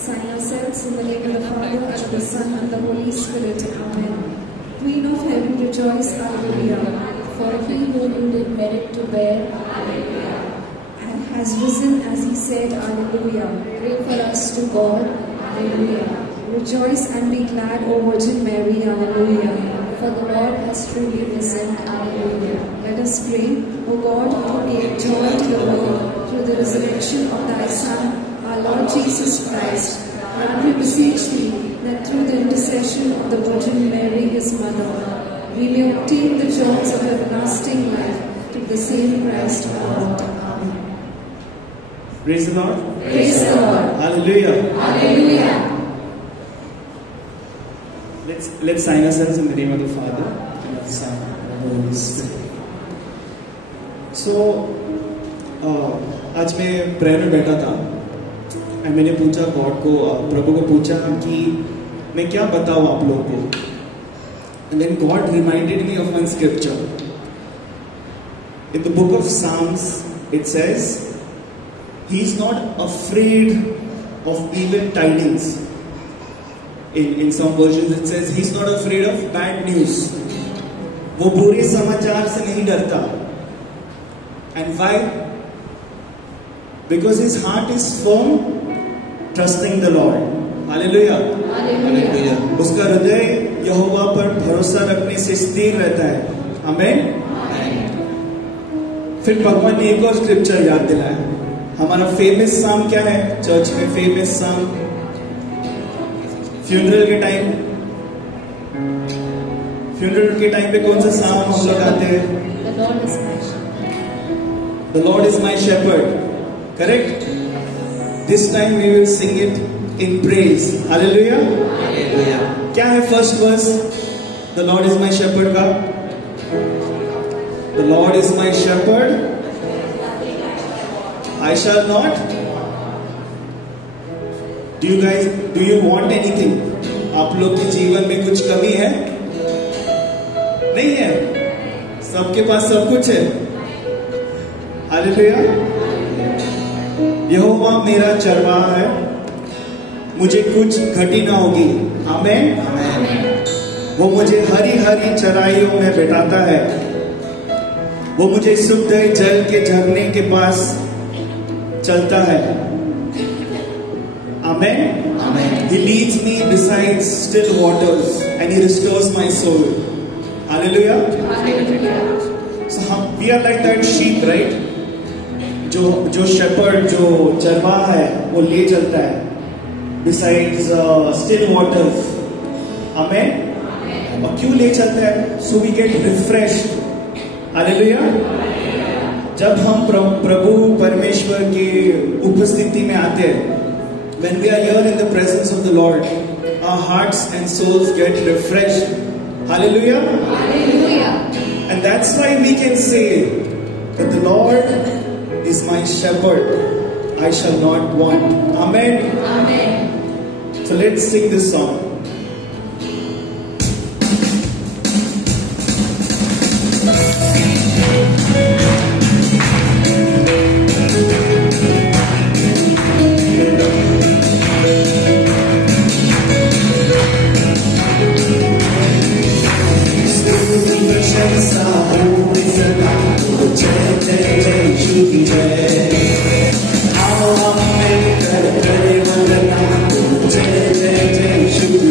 Sign yourselves in the name of the Father, and of the Son, and the Holy Spirit. Amen. Queen of heaven, rejoice, hallelujah. For he whom you did merit to bear, hallelujah, and has risen as he said, hallelujah. Pray for us to God, hallelujah. Rejoice and be glad, O Virgin Mary, hallelujah. For the Lord has truly risen, hallelujah. Let us pray. O God, who gave joy to the world through the resurrection of thy Son, our Lord Jesus Christ, and we beseech thee that through the intercession of the Virgin Mary, his mother, we may obtain the joys of everlasting life through the same Christ our Lord. Amen. Praise the Lord. Praise the Lord. Hallelujah. Hallelujah. Let's sign ourselves in the name of the Father, and of the Son, and of the Holy Spirit. So, आज मैं प्रेयर में बैठा था और मैंने पूछा गॉड को, प्रभु को पूछा कि मैं क्या बताऊं आप लोगों को. And then God reminded me of one scripture. In the book of Psalms, it says, He is not afraid of evil tidings. In some versions it says, He is not afraid of bad news. वो बुरे समाचार से नहीं डरता. And why? Because his heart is firm, trusting the Lord. Hallelujah. Hallelujah. उसका हृदय यहोवा पर भरोसा रखने से स्थिर रहता है. आमेन. फिर भगवान ने एक और स्क्रिप्चर याद दिलाया. हमारा फेमस साम क्या है चर्च में? फेमस साम फ्यूनरल के टाइम पे कौन सा साम हम लोग गाते हैं? The Lord is my shepherd. Correct? This time we will sing it in praise. Hallelujah. Hallelujah. क्या है first verse? The Lord is my shepherd का. The Lord is my shepherd. I shall not. Do you want anything? आप लोग के जीवन में कुछ कमी है? नहीं है. सबके पास सब कुछ है. हालेलुया. यहोवा मेरा चरवाहा है, मुझे कुछ घटी ना होगी. आमेन. वो मुझे हरी हरी चराइयों में बिठाता है. वो मुझे शुद्ध जल के झरने के पास चलता है. Amen. He leads me beside still waters and he restores my soul. Hallelujah. So we are like that sheep, right? जो shepherd, जो चरवाहा है, वो ले चलता है besides still waters. Amen. और क्यों ले चलता है? So we get refreshed. Hallelujah. जब हम प्रभु परमेश्वर की उपस्थिति में आते हैं, when we are here in the presence of the Lord, our hearts and souls get refreshed. Hallelujah. Hallelujah. And that's why we can say that the Lord is my shepherd, I shall not want. Amen. Amen. So let's sing this song. Should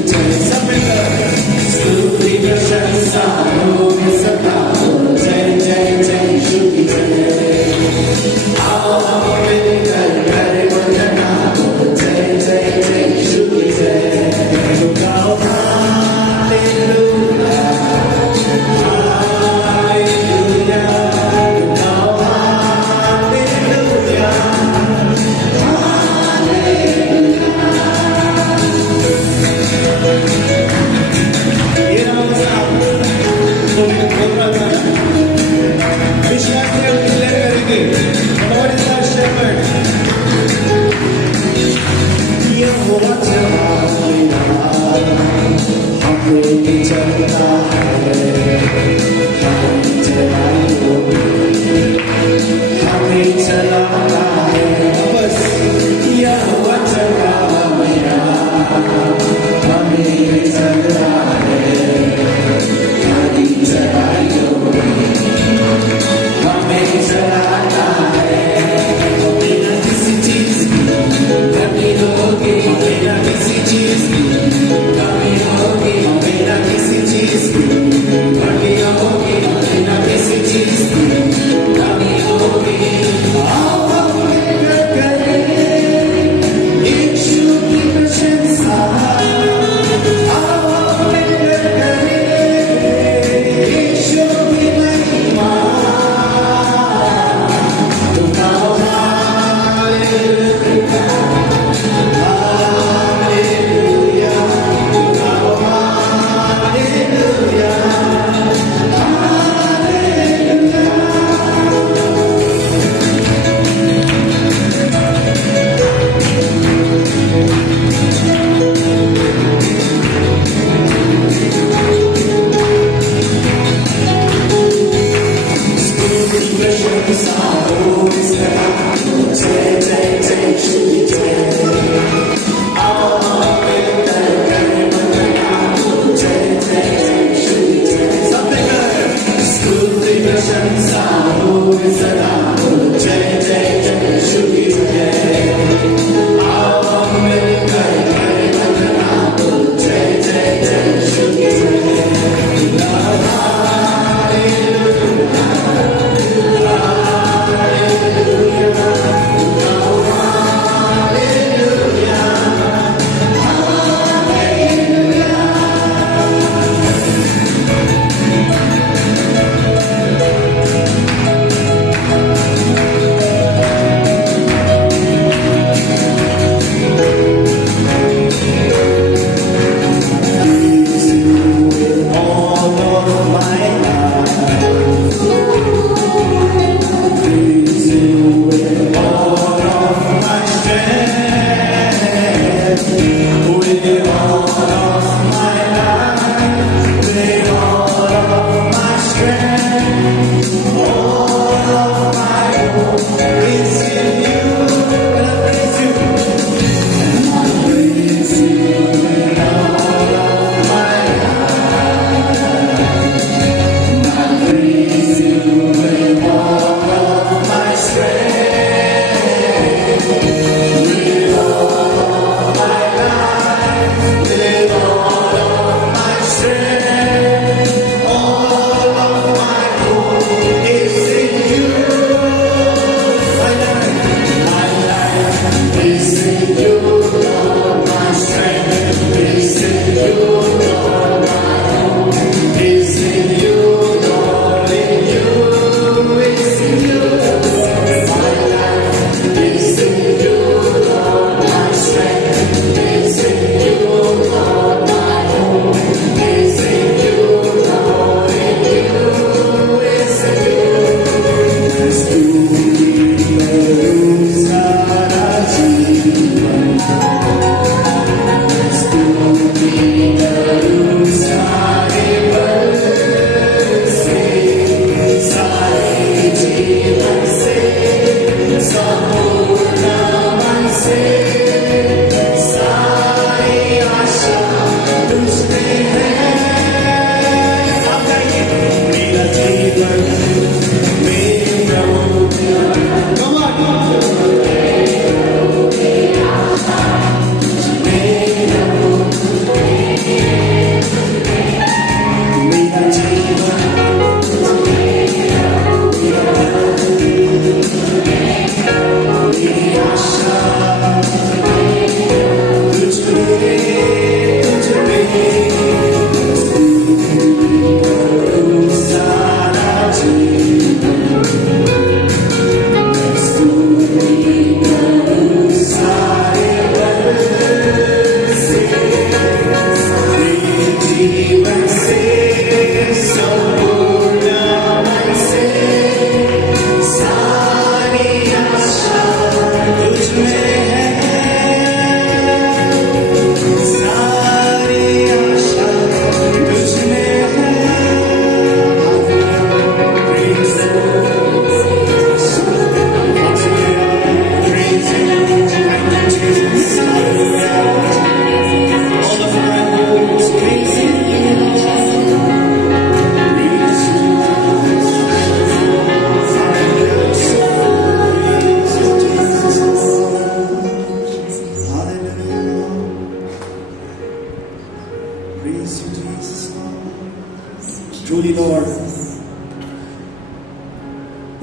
Truly, Lord,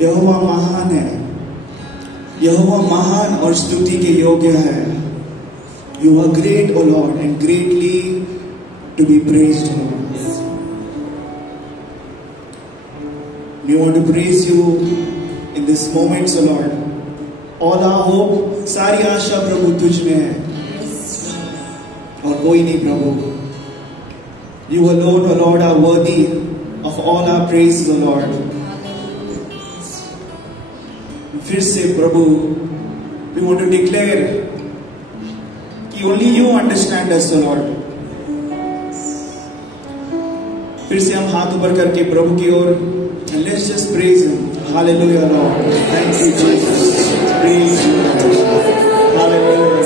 यहोवा महान है, यहोवा महान और स्तुति के योग्य है. You are great, O Lord, and greatly to be praised, Lord. We want to praise you in this moment, O Lord. All our hope, सारी आशा प्रभु तुझ में है और कोई नहीं प्रभु. You alone, O Lord, are worthy of all our praise, O Lord. फिर से प्रभु, we want to declare कि only you understand us, O Lord. फिर से हम हाथ ऊपर करके प्रभु की ओर, and let's just praise him. Hallelujah, Lord. Thank you, Jesus. Praise you, Lord. Hallelujah.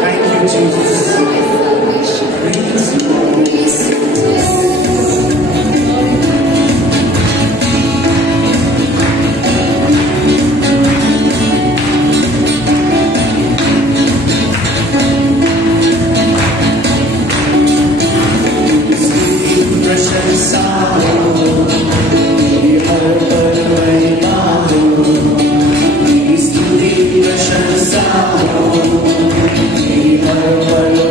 Thank you, Jesus. Praise you, Lord. Hallelujah.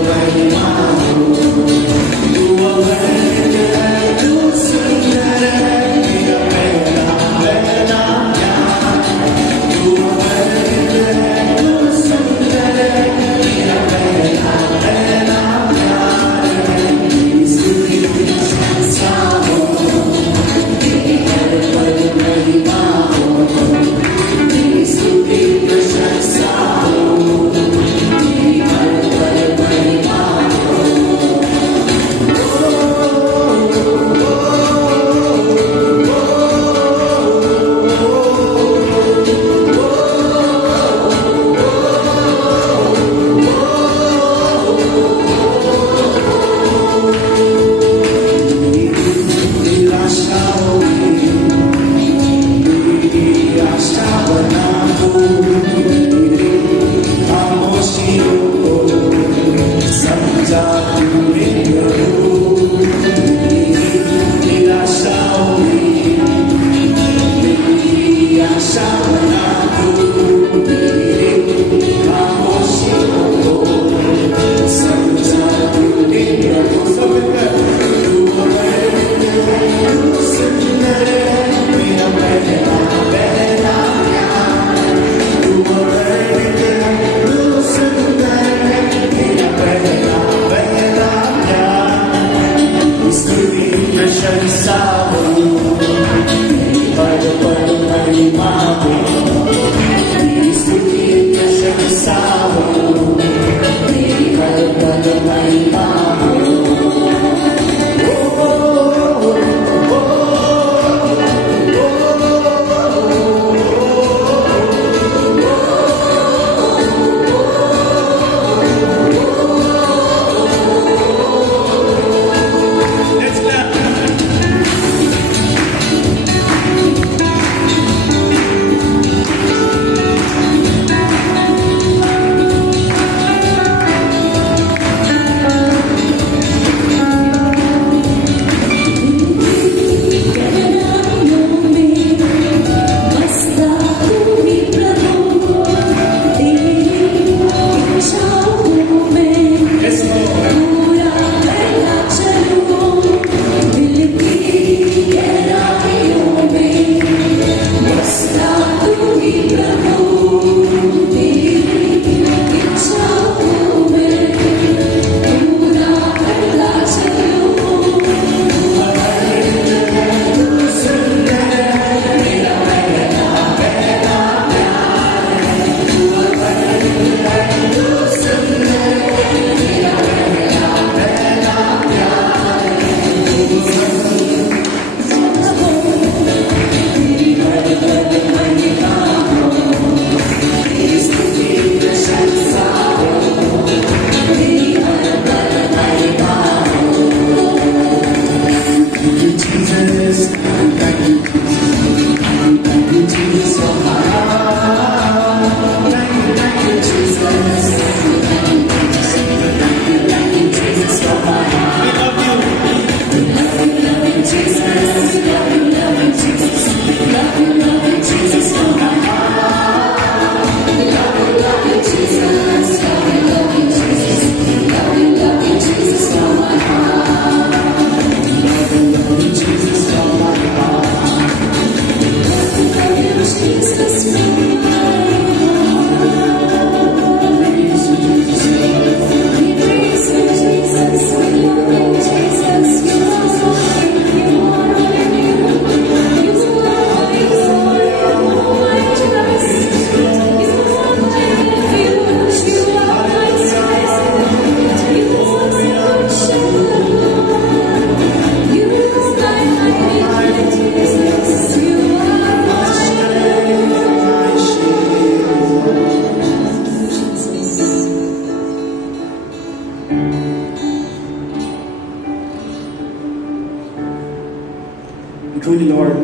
Truly, Lord,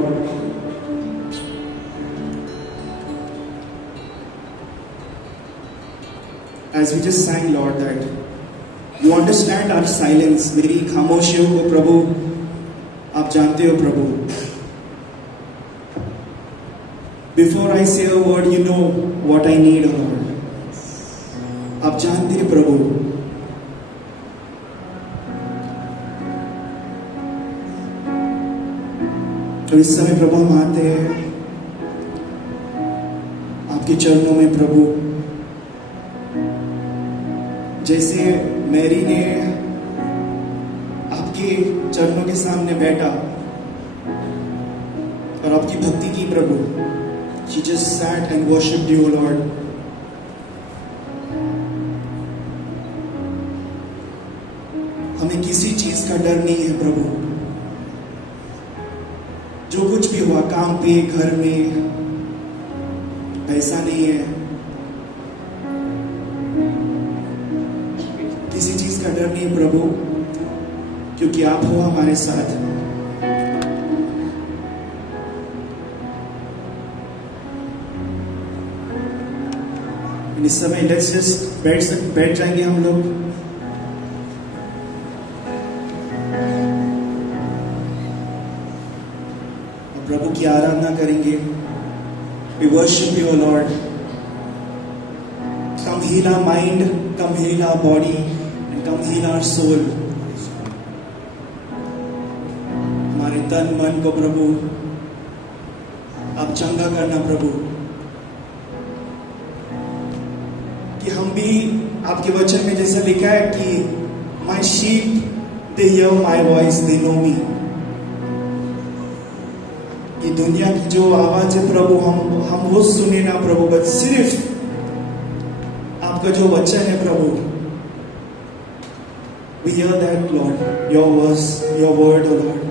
as we just sang, Lord, that you understand our silence. मेरी खामोशियों को प्रभु आप जानते हो प्रभु. Before I say a word, you know what I need, Lord. आप जानते हैं प्रभु. तो इस समय प्रभु हम आते हैं आपके चरणों में प्रभु. जैसे मैरी ने आपके चरणों के सामने बैठा और आपकी भक्ति की प्रभु. She just sat and worshipped you, Lord. हमें किसी चीज का डर नहीं है प्रभु. जो कुछ भी हुआ काम पे, घर में, ऐसा नहीं है. किसी चीज का डर नहीं प्रभु, क्योंकि आप हो हमारे साथ. इस समय लेट्स जस्ट बैठ जाएंगे हम लोग. और प्रभु की आराधना करेंगे. We worship you, Lord. Come heal our mind, come heal our body, and come heal our soul. हमारे तन मन को प्रभु आप चंगा करना प्रभु, कि हम भी आपके वचन में जैसा लिखा है कि My sheep they hear my voice, they know me. ये दुनिया की जो आवाज है प्रभु हम वो सुने ना प्रभु, बस सिर्फ आपका जो वचन है प्रभु. We hear that, Lord, your words, your word, O Lord.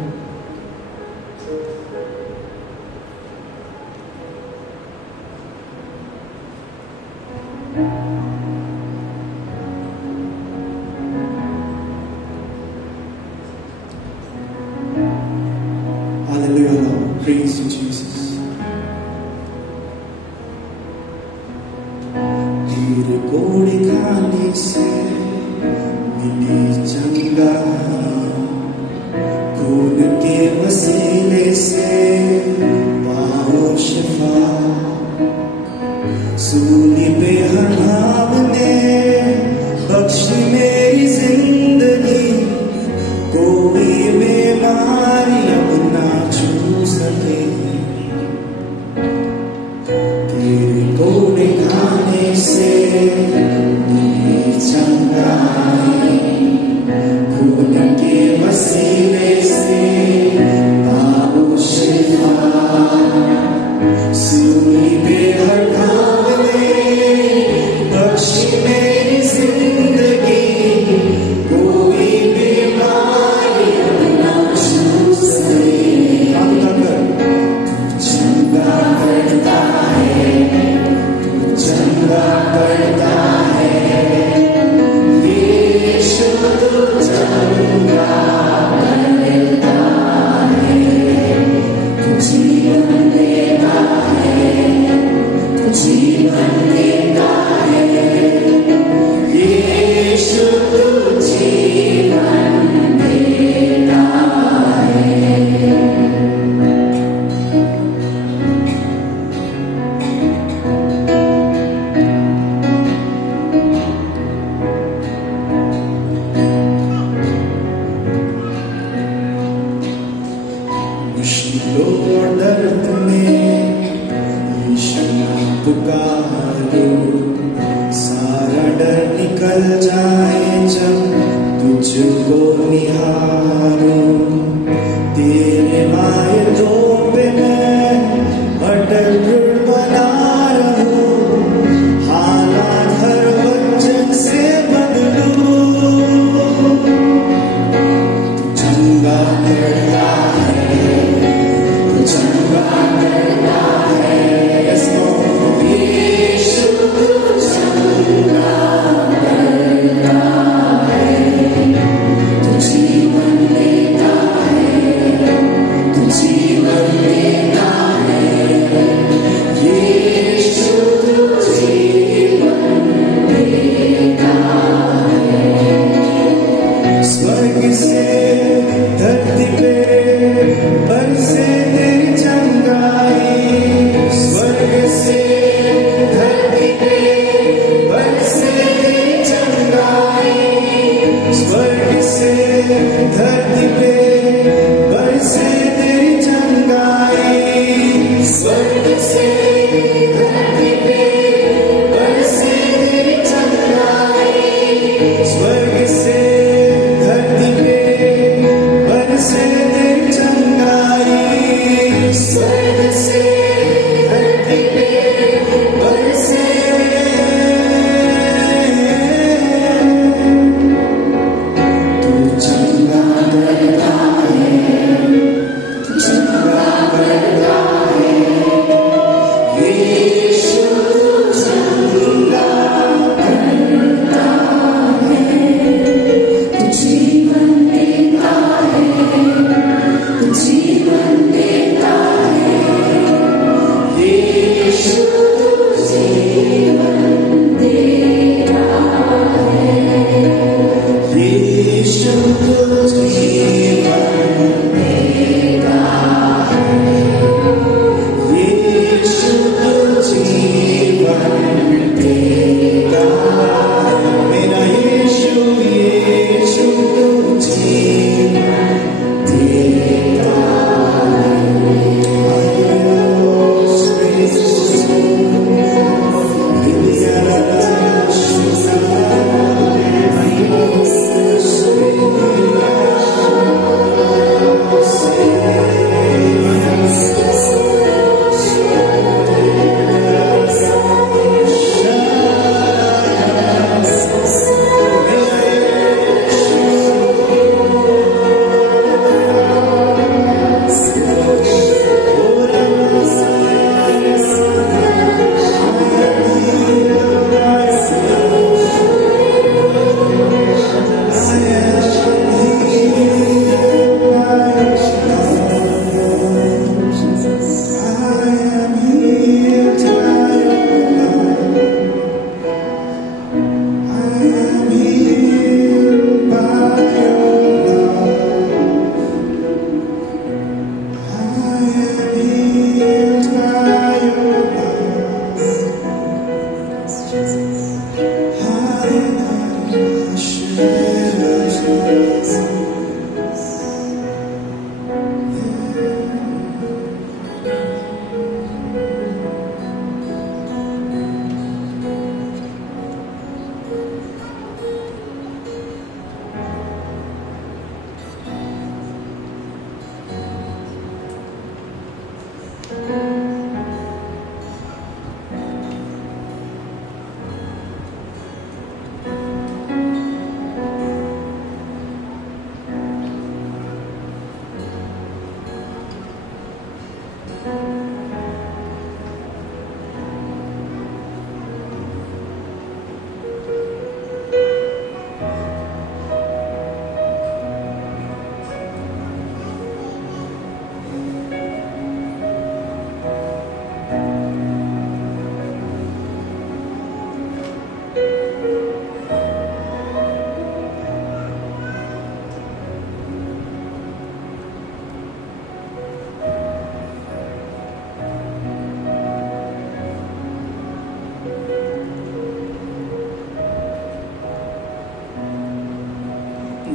Hallelujah, Lord. Praise you, Jesus. तेरे कोड़े खाने से मिली चंगाई, खून के वसीले से पाओ शिफा. सूली पे हनाव ने बख्शी मेरी जिंदगी, कोई बीमारी अब ना छू सके. तेरे कोड़े खाने से मिली चंगाई, खून के वसीले से पाओ शिफा. सूली पे हनाव ने बख्शी मेरी जिंदगी, कोई बीमारी अब ना छू सके. चंगा करता है, चंगा करता है, यीशु तो चंगा करता है. जीवन देता है, जीवन देता है, यीशु तो जीवन देता है. मुश्किलों और दर्द में यीशु पुकारो, सारा डर निकल जाए जब तुझको निहारो. तेरे वायदों पे मैं अटल बना रहूं, हालात हर वचन से बदलूं. चंगा करता है, चंगा करता है, यीशु चंगा करता है.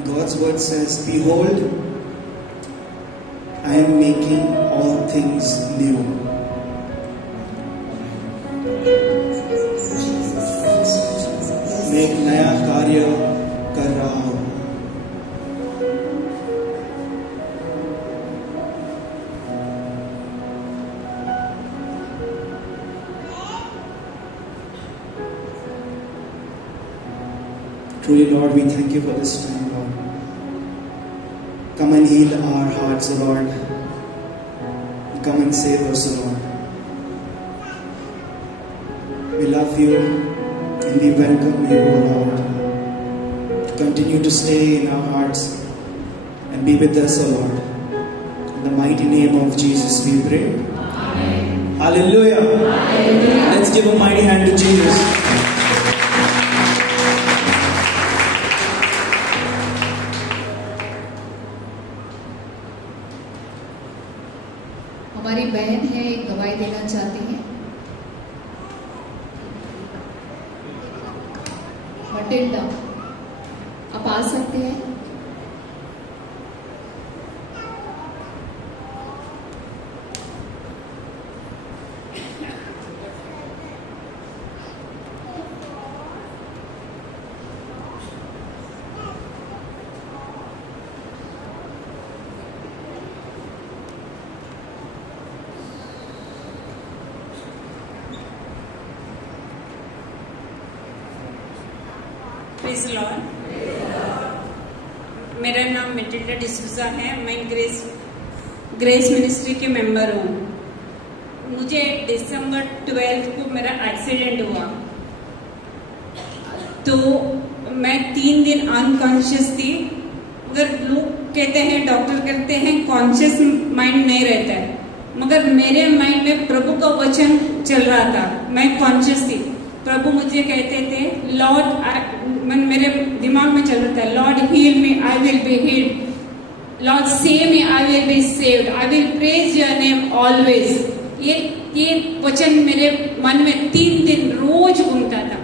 God's word says, behold, I am making all things new. मैं एक नया कार्य कर रहा हूं. Truly, Lord, we thank you for this time, Lord. Come and heal our hearts, Lord. Come and save us, Lord. We love you and we welcome you, Lord. Continue to stay in our hearts and be with us, O Lord. In the mighty name of Jesus we pray. Amen. Hallelujah. Hallelujah. Let's give a mighty hand to Jesus. हमारी बहन है, एक गवाही देना चाहती हैं. मटिल्डा, आप आ सकते हैं. Praise Lord. मेरा नाम मेटिल्डा डिसूजा है. मैं ग्रेस मिनिस्ट्री के मेंबर हूँ. मुझे दिसंबर 12 को मेरा एक्सीडेंट हुआ, तो मैं 3 दिन अनकॉन्शियस थी. मगर लोग कहते हैं, डॉक्टर कहते हैं कॉन्शियस माइंड नहीं रहता है, मगर मेरे माइंड में प्रभु का वचन चल रहा था. मैं कॉन्शियस थी. प्रभु मुझे कहते थे, लॉर्ड मन मेरे दिमाग में चल रहा था, Lord heal me, I will be healed, Lord save me, I will be saved, I will praise your name always. ये वचन मेरे मन में 3 दिन रोज घूमता था।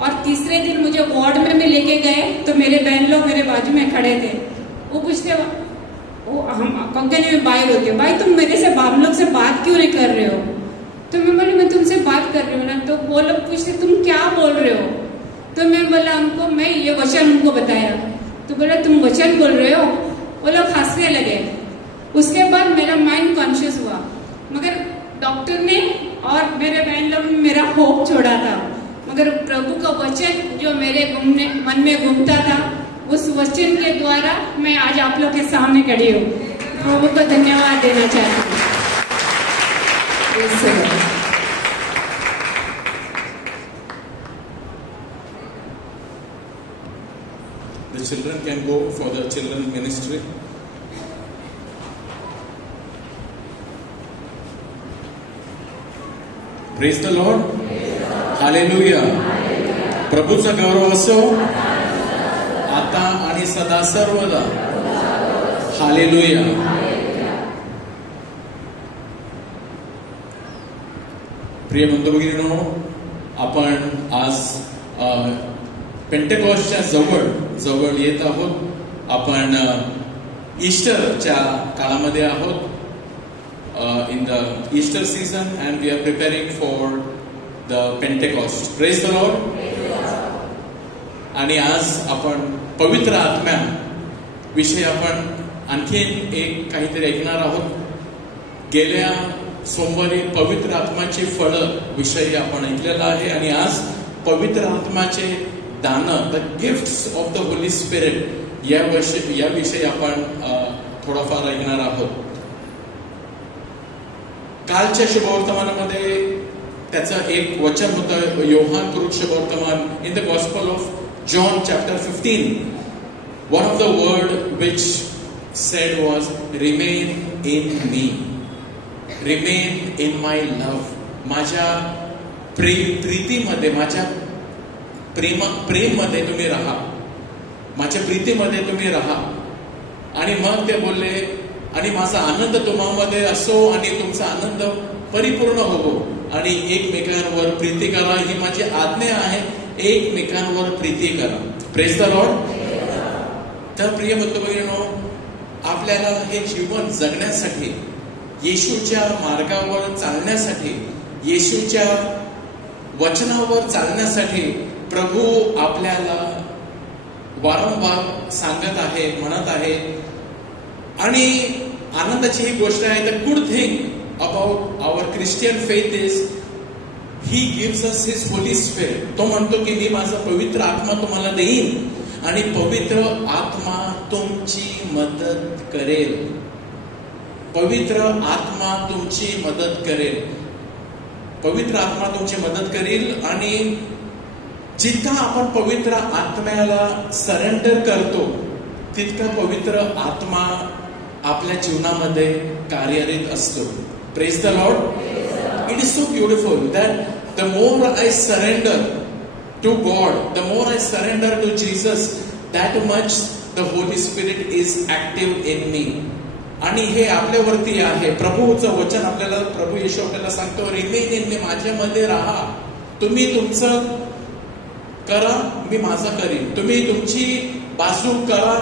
और तीसरे दिन मुझे वार्ड में भी लेके गए तो मेरे बहन लोग मेरे बाजू में खड़े थे। वो पूछते, वो हम पंकज में बाहर होते, भाई तुम मेरे से हम लोग से बात क्यों नहीं कर रहे हो? तो मैं बोली मैं तुमसे बात कर रही हूँ ना। तो वो लोग पूछते तुम क्या बोल रहे हो? तो मैं बोला उनको, मैं ये वचन उनको बताया। तो बोला तुम वचन बोल रहे हो? वो लोग हंसने लगे। उसके बाद मेरा माइंड कॉन्शियस हुआ, मगर डॉक्टर ने और मेरे बहन लोग ने मेरा होप छोड़ा था, मगर प्रभु का वचन जो मेरे मन में घूमता था, उस वचन के द्वारा मैं आज आप लोग के सामने खड़ी हूँ। प्रभु को धन्यवाद देना चाहती हूँ। The children can go for the children ministry. Praise the Lord. Hallelujah. प्रभूचा गौरव असो आता आणि सदा सर्वदा. हालेलुया. प्रिय बंधू भगिनींनो, आपण आज पेंटेकॉस्टच्या जवळ येत आहोत. आपण ईस्टरच्या काळामध्ये आहोत, in the Easter season, and we are preparing for the Pentecost. Praise the Lord. आणि आज आपण पवित्र आत्म्या विषयी आपण आणखीन एक काहीतरी ऐकणार आहोत. गेल्या सोमवारी पवित्र आत्म्याची फळं विषयी आपण ऐकलेलं आहे, आणि आज पवित्र आत्म्याचे दानं, the gifts of the Holy spirit या विषयी आपण थोडाफार ऐकणार आहोत. कालच्या शुभवर्तमानामध्ये त्याचं एक वचन होतं, योहान कृत शुभवर्तमान, in the gospel of John chapter 15. One of the word which said was remain in me, remain in my love. माझ्या प्रीतीमध्ये, माझ्या प्रेममध्ये तुम्ही राहा, माझ्या प्रीतीमध्ये तुम्ही राहा. आणि मग ते बोलले, आणि माझा आनंद तुम्हामध्ये असो आणि तुमचा आनंद परिपूर्ण हो, आणि एकमेकांवर प्रीती करा, ही माझी आज्ञा आहे, एकमेकांवर प्रीती करा. Praise the Lord. तर प्रिय बंधू भगिनींनो, आपल्याला हे जीवन जगण्यासाठी, येशूच्या मार्गावर चालण्यासाठी, येशूच्या वचनावर चालण्यासाठी प्रभू आपल्याला वारंवार सांगत आहे, म्हणत आहे. आणि आनंदाची ही गोष्ट आहे, the good thing about our Christian faith is he gives us his Holy Spirit. तो म्हणतो की मी माझा पवित्र आत्मा तुम्हाला देईन, आणि पवित्र आत्मा तुमची मदत करेल. पवित्र आत्मा तुमची मदत करेल. पवित्र आत्मा तुमची मदत करेल. आणि जितका आपण पवित्र आत्म्याला सरेंडर करतो, तितका पवित्र आत्मा आपल्या जीवनामध्ये कार्यरत असतो. Praise the Lord. It is so beautiful that the more I surrender to God, the more I surrender to Jesus, that much the Holy Spirit is active in me. आणि हे आपल्यावरती आहे. प्रभूचं वचन आपल्याला, प्रभू येशू आपल्याला सांगतो, रिमेन इन मी, माझ्यामध्ये राहा. तुम्ही तुमचं करा, मी माझं करीन. तुम्ही तुमची बाजू करा,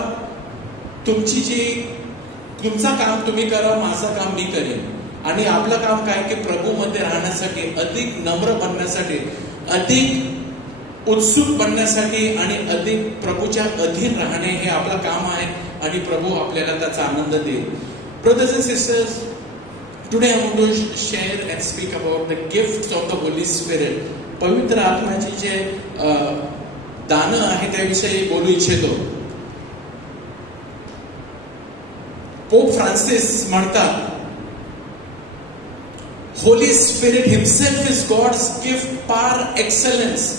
तुमचं काम तुम्ही करा, माझं काम मी करीन. आणि आपलं काम काय की प्रभूमध्ये राहण्यासाठी, अधिक नम्र बनण्यासाठी, अधिक उत्सुक बनण्यासाठी, आणि अधिक प्रभूच्या अधीन राहणे हे आपलं काम आहे. आणि प्रभू आपल्याला त्याचा आनंद देईल. Brothers and sisters, today I want to share and speak about the gifts of the Holy Spirit. पवित्र आत्म्याची जे दानं आहे त्याविषयी बोलू इच्छितो. पोप फ्रान्सिस म्हणतात, Holy Spirit himself is God's gift par excellence.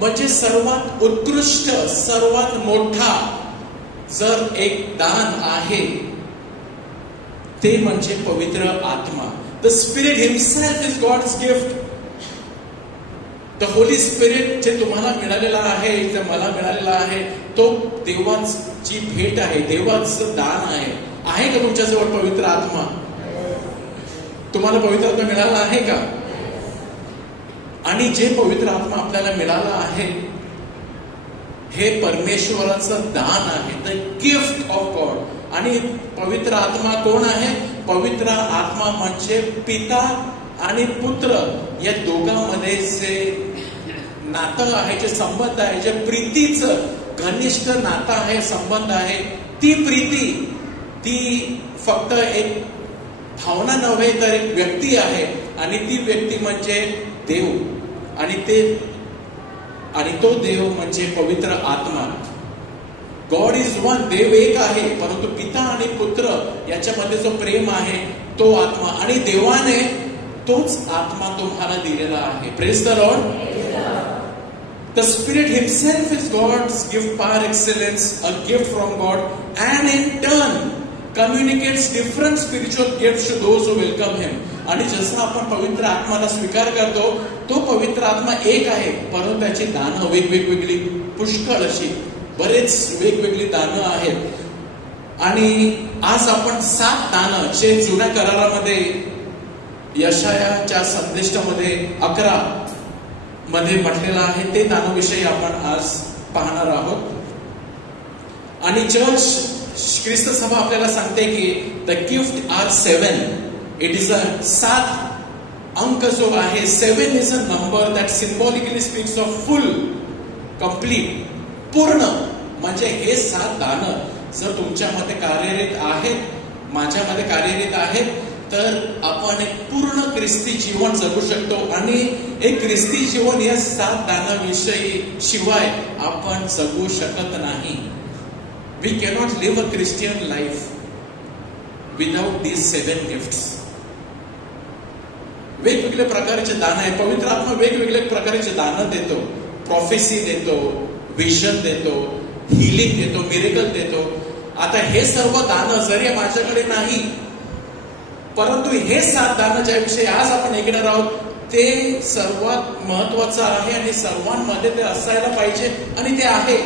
म्हणजे सर्वात उत्कृष्ट, सर्वात मोठा जर एक दान आहे ते म्हणजे पवित्र आत्मा. The spirit himself is God's gift. The Holy Spirit जे तुम्हाला मिळालेला आहे, जे मला मिळालेला आहे, तो देवाची भेट आहे, देवाचं दान आहे. आहे का तुमच्याजवळ पवित्र आत्मा? तुम्हाला पवित्र आत्मा मिळाला आहे का? आणि जे पवित्र आत्मा आपल्याला मिळाला आहे हे परमेश्वराचं दान आहे, द गिफ्ट ऑफ गॉड. आणि पवित्र आत्मा कोण आहे? पवित्र आत्मा म्हणजे पिता आणि पुत्र या दोघांमध्ये जे नातं आहे, जे संबंध आहे, जे प्रीतीचं घनिष्ठ नातं आहे, संबंध आहे, ती प्रीती ती फक्त एक भावना नव्हे तर एक व्यक्ती आहे. आणि ती व्यक्ती म्हणजे देव. आणि तो देव म्हणजे पवित्र आत्मा. God is one. देव एक आहे, परंतु पिता आणि पुत्र याच्यामध्ये जो प्रेम आहे तो आत्मा. आणि देवाने तोच आत्मा तुम्हाला दिलेला आहे. Praise the Lord. The Spirit Himself is God's gift par excellence, a gift from God, and in turn communicates different spiritual gifts to those who welcome Him. आणि जसं आपण पवित्र आत्माला स्वीकार करतो, तो पवित्र आत्मा एक आहे, परंतु त्याची दानं वेगवेगळी, पुष्कळ अशी बरेच वेगवेगळी दानं आहेत. आणि आज आपण 7 दानं जे जुन्या करारामध्ये यशायाच्या संदेशामध्ये 11 मध्ये म्हटलेलं आहे ते दानाविषयी आपण आज पाहणार आहोत. आणि चर्च ख्रिस्त सभा आपल्याला सांगते की the gift are 7. It is a 7 अंक जो आहे. 7 is a number that symbolically speaks of full, complete, पूर्ण. म्हणजे हे 7 दानं जर तुमच्यामध्ये कार्यरत आहेत, माझ्यामध्ये कार्यरत आहेत, तर आपण एक पूर्ण ख्रिस्ती जीवन जगू शकतो. आणि एक ख्रिस्ती जीवन या 7 दानाविषयी शिवाय आपण जगू शकत नाही. We cannot live a Christian life without these 7 gifts. वेगवेगळ्या प्रकारचे दान आहे. पवित्र आत्मा वेगवेगळ्या प्रकारचे दान देतो. प्रॉफेसी देतो, विजन देतो, हिलिंग देतो, मिरेकल देतो. आता हे सर्व दान जरी माझ्याकडे नाही, परंतु हे 7 दान ज्याविषयी आज आपण ऐकणार आहोत ते सर्वात महत्वाचं आहे आणि सर्वांमध्ये ते असायला पाहिजे आणि ते आहे.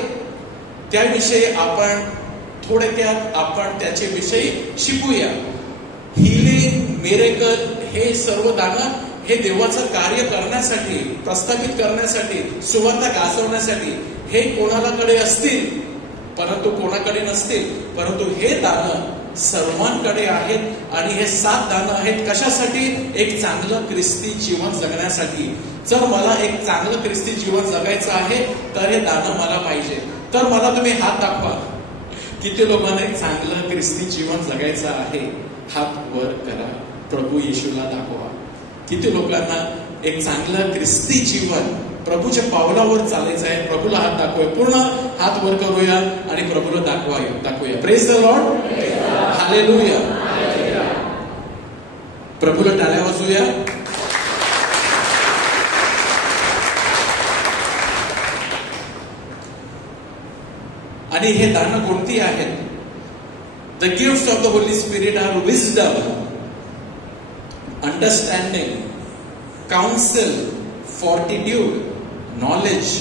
त्याविषयी आपण थोडक्यात आपण त्याचे विषयी शिकूया. हिलिंग, मिरेकल हे सर्व दान हे देवाचं कार्य करण्यासाठी, प्रस्थापित करण्यासाठी, सुवार्ता गाजवण्यासाठी हे कोणाकडे असतील, परंतु कोणाकडे नसतील. परंतु हे दान सर्वांकडे आहेत. आणि हे 7 दानं आहेत कशासाठी? एक चांगलं ख्रिस्ती जीवन जगण्यासाठी. जर मला एक चांगलं ख्रिस्ती जीवन जगायचं आहे तर हे दानं मला पाहिजे. तर मला तुम्ही हात दाखवा, किती लोकांना एक चांगलं ख्रिस्ती जीवन जगायचं आहे. हात वर करा, प्रभू येशूला दाखवा. किती लोकांना एक चांगलं ख्रिस्ती जीवन प्रभूच्या पावलावर चालायचं आहे. प्रभूला हात दाखवूया, पूर्ण हात वर करूया आणि प्रभूला दाखवूया. Praise the Lord. हालेलुया. प्रभूला टाळ्या वाजवूया. आणि हे दानं कोणती आहेत? The gifts of the Holy Spirit are wisdom, understanding, counsel, fortitude, knowledge,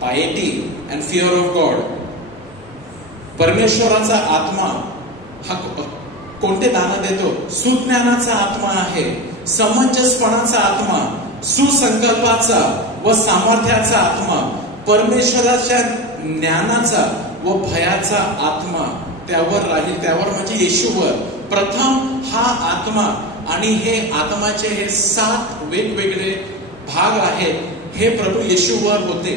piety and fear of God. परमेश्वराचा आत्मा हा कोणते दान देतो? सुज्ञानाचा आत्मा आहे, समंजसपणाचा आत्मा, सुसंकल्पाचा व सामर्थ्याचा आत्मा, परमेश्वराच्या ज्ञानाचा व भयाचा आत्मा त्यावर राहील. त्यावर म्हणजे येशूवर. प्रथम हा आत्मा. आणि हे आत्माचे हे 7 वेगवेगळे भाग आहेत. हे प्रभू येशूवर होते.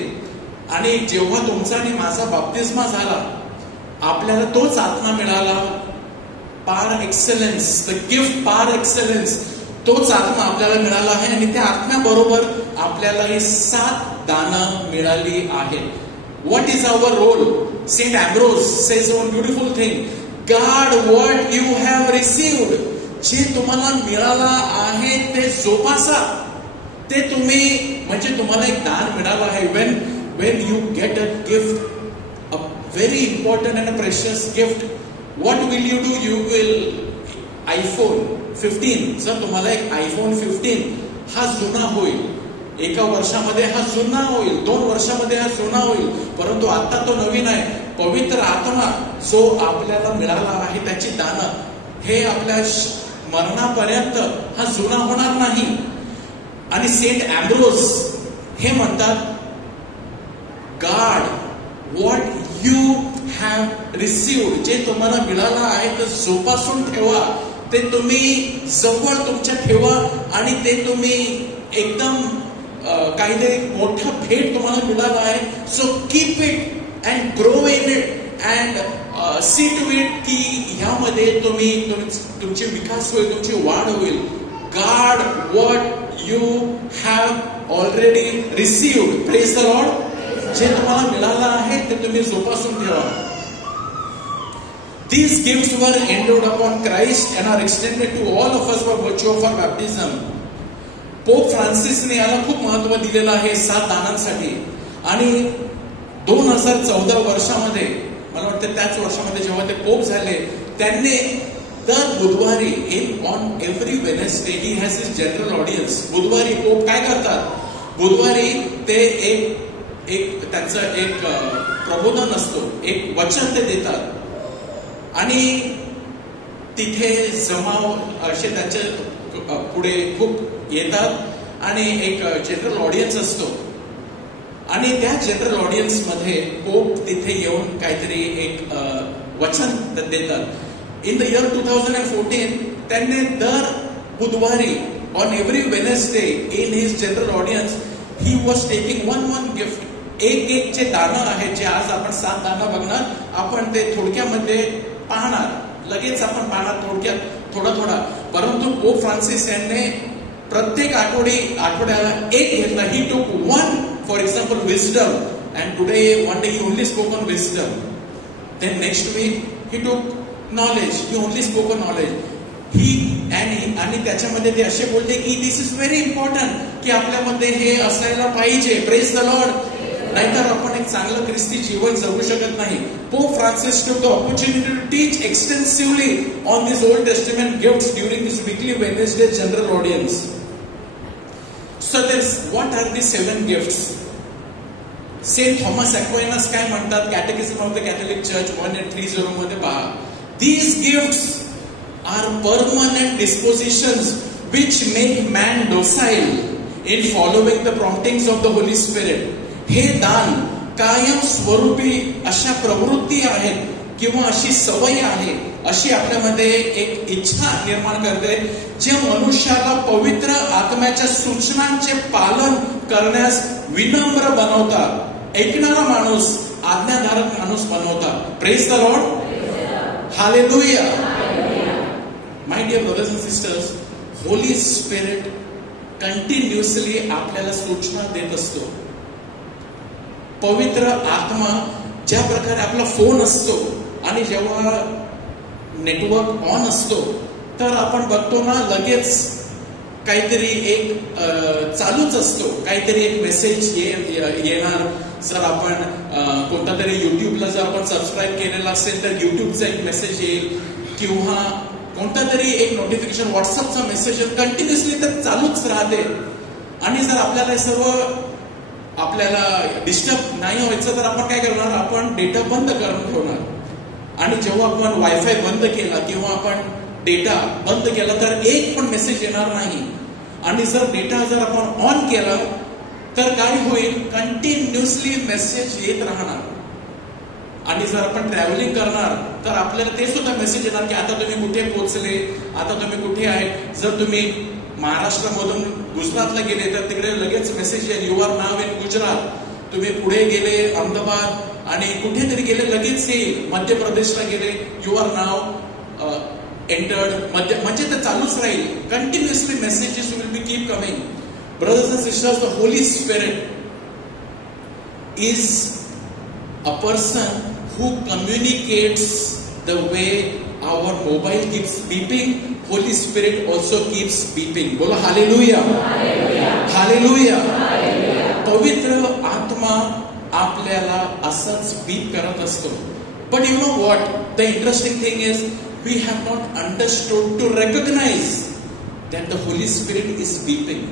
आणि जेव्हा तुमचा आणि माझा बाप्तिस्मा झाला, आपल्याला तोच आत्मा मिळाला, par excellence, the gift par excellence, तोच आत्मा आपल्याला मिळाला आहे. आणि त्या आत्म्याबरोबर आपल्याला ही 7 दानं मिळाली आहेत. What is our role? Saint Ambrose says one beautiful thing, guard what you have received. जे तुम्हाला मिळाला आहे ते जोपासा. ते तुम्ही, म्हणजे तुम्हाला एक दान मिळालं आहे. when you get a gift, a very important and a precious gift, what will you do? You will iPhone 15. जर तुम्हाला एक iPhone 15 हा जुना होईल एका वर्षामध्ये हा जुना होईल, 2 वर्षामध्ये हा जुना होईल, परंतु आता तो नवीन आहे. पवित्र आत्मा जो आपल्याला मिळाला आहे, त्याची दानं हे आपल्या मरणापर्यंत हा जुना होणार नाही. आणि सेंट अँब्रोज हे म्हणतात, guard what you have received, जे तुम्हाला मिळालं आहे ते जोपासून ठेवा, ते तुम्ही जवळ तुमच्या ठेवा आणि ते तुम्ही एकदम काहीतरी मोठा भेट तुम्हाला मिळाला आहे. So keep it and grow in it and see to it की ह्यामध्ये तुमची विकास होईल, तुमची वाढ होईल. Guard what you have already received, praise the Lord. जे तुम्हाला मिळालं आहे ते तुम्ही जोपासून ठेवा. These gifts were endowed upon Christ and are extended to all of us by virtue of our baptism. Pope फ्रान्सिसने याला खूप महत्व दिलेलं आहे 7 दानांसाठी. आणि 2014 वर्षामध्ये, मला वाटतं त्याच वर्षामध्ये जेव्हा ते पोप झाले, त्यांनी दर बुधवारी on every Wednesday he has his general audience. बुधवारी पोप काय करतात, बुधवारी ते एक त्यांचं एक प्रबोधन असतो, एक वचन ते देतात आणि तिथे जमाव असे त्यांच्या पुढे खूप येतात आणि एक जनरल ऑडियन्स असतो. आणि त्या जनरल ऑडियन्स मध्ये पोप तिथे येऊन काहीतरी एक वचन देतात. इन द इयर 2014 त्यांनी दर बुधवारी on every Wednesday in his general audience he was taking one gift. एक जे दानं आहेत, जे आज आपण 7 दानं बघणार, आपण ते थोडक्यामध्ये पाहणार, लगेच आपण पाहणार थोडक्यात थोडा. परंतु पोप फ्रान्सिस यांनी प्रत्येक आठवड्याला एक घेतला. He took one, for example wisdom, and today one day he only spoke on wisdom. Then next week he took knowledge, he only spoke on knowledge. आणि त्याच्यामध्ये ते असे बोलते की दिस इज व्हेरी इम्पॉर्टंट की आपल्यामध्ये हे असायला पाहिजे, प्रेज द लॉर्ड. नाहीतर आपण एक चांगलं ख्रिस्ती जीवन जगू शकत नाही. Pope Francis took the opportunity to teach extensively on these Old Testament gifts during this weekly Wednesday general audience. So what are the 7 gifts? Saint Thomas Aquinas काय म्हणतात, Catechism of the Catholic Church 1830 मध्ये पहा. These gifts are permanent dispositions which make man docile in following the promptings of the Holy Spirit. हे दान कायम स्वरूपी अशा प्रवृत्ती आहेत किंवा अशी सवय आहे, अशी आपल्यामध्ये एक इच्छा निर्माण करते, जे मनुष्याला पवित्र आत्म्याच्या सूचनांचे पालन करण्यास विनम्र बनवतात, ऐकणारा माणूस, आज्ञाधारक माणूस बनवतात. Praise the Lord, hallelujah. My dear brothers and sisters, Holi spirit continuously आपल्याला सूचना देत असतो. पवित्र आत्मा ज्या प्रकारे आपला फोन असतो आणि जेव्हा नेटवर्क ऑन असतो तर आपण बघतो ना, लगेच काहीतरी एक चालूच असतो, काहीतरी एक मेसेज येणार. जर आपण कोणता तरी युट्यूबला जर आपण सबस्क्राईब केलेला असेल तर युट्यूबचा एक मेसेज येईल किंवा कोणता तरी एक नोटिफिकेशन, व्हॉट्सअपचा मेसेज कंटिन्युअसली तर चालूच राहते. आणि जर आपल्याला हे सर्व आपल्याला डिस्टर्ब नाही व्हायचं तर आपण काय करणार, आपण डेटा बंद करून ठेवणार. आणि जेव्हा आपण वायफाय बंद केला किंवा आपण डेटा बंद केला तर एक पण मेसेज येणार नाही. आणि जर डेटा जर आपण ऑन केला तर काय होईल, कंटिन्युअसली मेसेज येत राहणार. आणि जर आपण ट्रॅव्हलिंग करणार तर आपल्याला ते सुद्धा मेसेज येणार की आता तुम्ही कुठे पोहोचले, आता तुम्ही कुठे आहे. जर तुम्ही महाराष्ट्रामधून गुजरातला गेले तर तिकडे लगेच मेसेज येईल, यू आर नाव इन गुजरात. तुम्ही पुढे गेले अहमदाबाद आणि कुठेतरी गेले लगेच येईल. मध्य प्रदेशला गेले, यू आर नाव एंटर्ड म्हणजे ते चालूच राहील. Continuously messages will be keep coming. Brothers and sisters, the Holy Spirit is a person who communicates the way our mobile keeps beeping. Holy Spirit also keeps beeping. बोलो हालेलुया, हालेलुया. पवित्र आत्मा आपल्याला असंच बीप करत असतो. But you know what? The interesting thing is we have not understood to recognize that the Holy Spirit is beeping.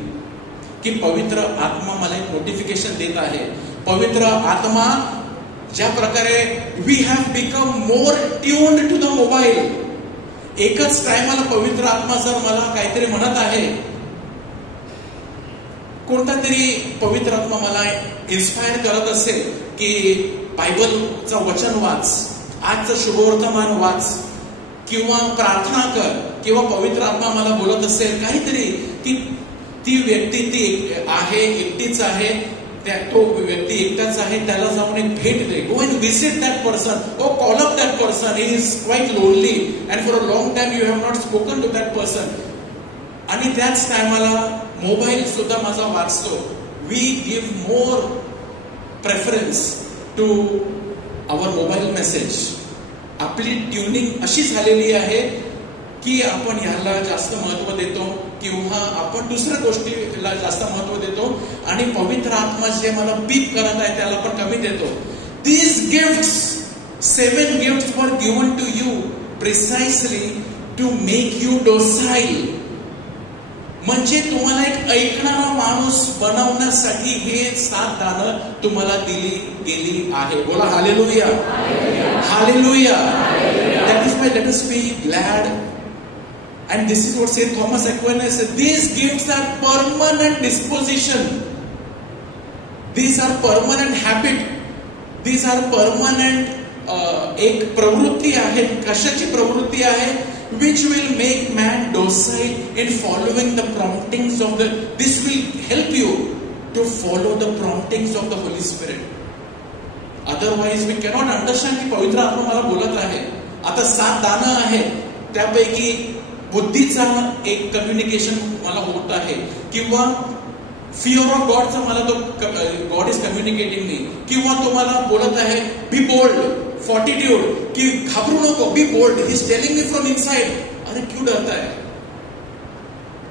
की पवित्र आत्मा मला एक नोटिफिकेशन देत आहे. पवित्र आत्मा ज्या प्रकारे we have become more tuned to the mobile. एकच टायमाला पवित्र आत्मा जर मला काहीतरी म्हणत आहे, कोणता तरी पवित्र आत्मा मला इन्स्पायर करत असेल की बायबलचं वचन वाच, आजचं शुभवर्तमान वाच, किंवा प्रार्थना कर, किंवा पवित्र आत्मा मला बोलत असेल काहीतरी की ती व्यक्ती ती आहे, एकटीच आहे, तो व्यक्ती एकटाच आहे, त्याला जाऊन एक भेट दे. Go and visit that person, or call up that person, he is quite lonely and for a long time you have not spoken to that person. आणि त्याच टायमाला मोबाईल सुद्धा माझा वाचतो. We give more preference to our mobile message. आपली tuning अशी झालेली आहे की आपण ह्याला जास्त महत्व देतो, किंवा आपण दुसऱ्या गोष्टीला जास्त महत्व देतो, आणि पवित्र आत्मा जे मला बीप करत आहे त्याला पण कमी देतो. These gifts, 7 gifts were given to you precisely to make you docile. म्हणजे तुम्हाला एक ऐकणारा माणूस बनवण्यासाठी हे 7 दानं तुम्हाला दिली गेली आहे. बोला hallelujah, hallelujah. That is why let us be glad. And this is what Saint Thomas Aquinas said. These gifts are permanent disposition. These are permanent habit. These are permanent एक प्रवृत्ती आहे. कशाची प्रवृत्ती आहे? Which will make man docile in following the promptings of the. This will help you to follow the promptings of the Holy Spirit. Otherwise we cannot understand की पवित्र आत्मा मला बोलत आहे. आता 7 दानं आहे, त्यापैकी बुद्धीचा एक कम्युनिकेशन मला होत आहे, किंवा फिअर ऑफ गॉडचा मला तो गॉड इज कम्युनिकेटिंग मी, किंवा तो मला बोलत आहे बी बोल्ड, फॉर्टिट्यूड, की घाबरू नको, be bold. He is telling me from inside. अरे क्यों डरता है?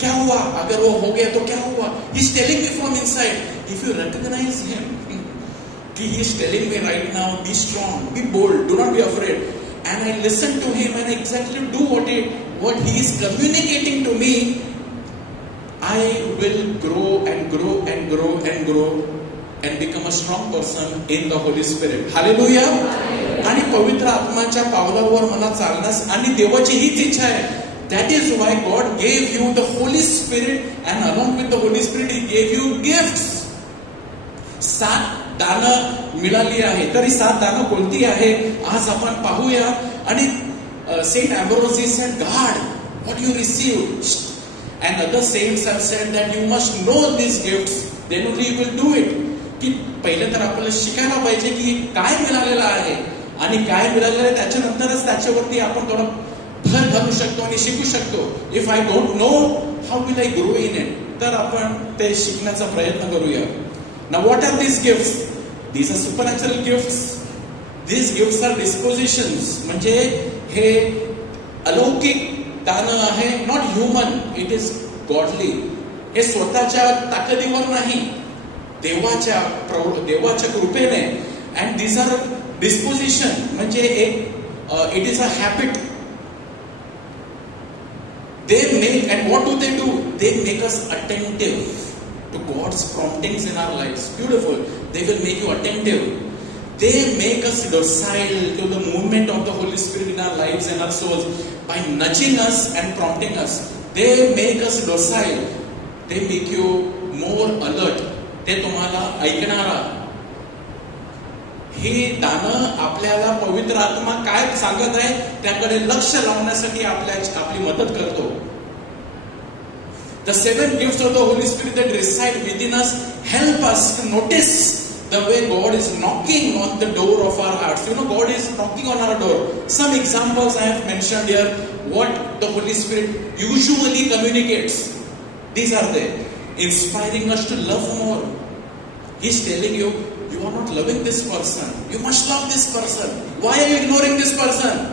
क्या हुआ? अगर वो हो गया तो क्या हुआ? He is telling me from inside. If you recognise him कि he is telling me right now, be strong, be bold, do not be afraid, and I listen to him and exactly do what he is communicating to me, I will grow and grow and grow and grow and become a strong person in the Holy Spirit. Hallelujah. आणि पवित्र आत्माच्या पावलावर मला चालण्यास, आणि देवाची हीच इच्छा आहे. That is why God gave you the Holy Spirit, and along with the Holy Spirit he gave you gifts. 7 दानं मिळाली आहे. तरी 7 दानं कोणती आहे आज आपण पाहूया. आणि Saint Ambrose said, God, what you received, and other saints have said that you must know these gifts, then only you will do it. की पहिले तर आपल्याला शिकायला पाहिजे की काय मिळालेलं आहे, आणि काय मिळालेलं आहे त्याच्यानंतरच त्याच्यावरती आपण थोडं भर घालू शकतो आणि शिकू शकतो. If I don't know, how will I grow in it? तर आपण ते शिकण्याचा प्रयत्न करूया. Now what are these gifts? These are supernatural gifts. These gifts are dispositions. म्हणजे हे अलौकिक दानं आहे, not human, it is godly. हे स्वतःच्या ताकदीवर नाही, देवाच्या कृपेने. अँड दीज आर डिस्पोजिशन, म्हणजे एक it is a habit. They make, and what do? They make us attentive to God's promptings in our lives. Beautiful. They will make you attentive. They make us docile to the movement of the Holy Spirit in our lives and our souls by nudging us and prompting us. They make us docile. They make you more alert. ते तुम्हाला ऐकणारा. ही दानं आपल्याला पवित्र आत्मा काय सांगत आहे त्याकडे लक्ष लावण्यासाठी आपली मदत करतो. The 7 gifts of the Holy Spirit that reside within us help us to notice the way God is knocking on the door of our hearts. You know, God is knocking on our door. Some examples I have mentioned here, what the Holy Spirit usually communicates. These are there. Inspiring us to love more. He's telling you, you are not loving this person. You must love this person. Why are you ignoring this person?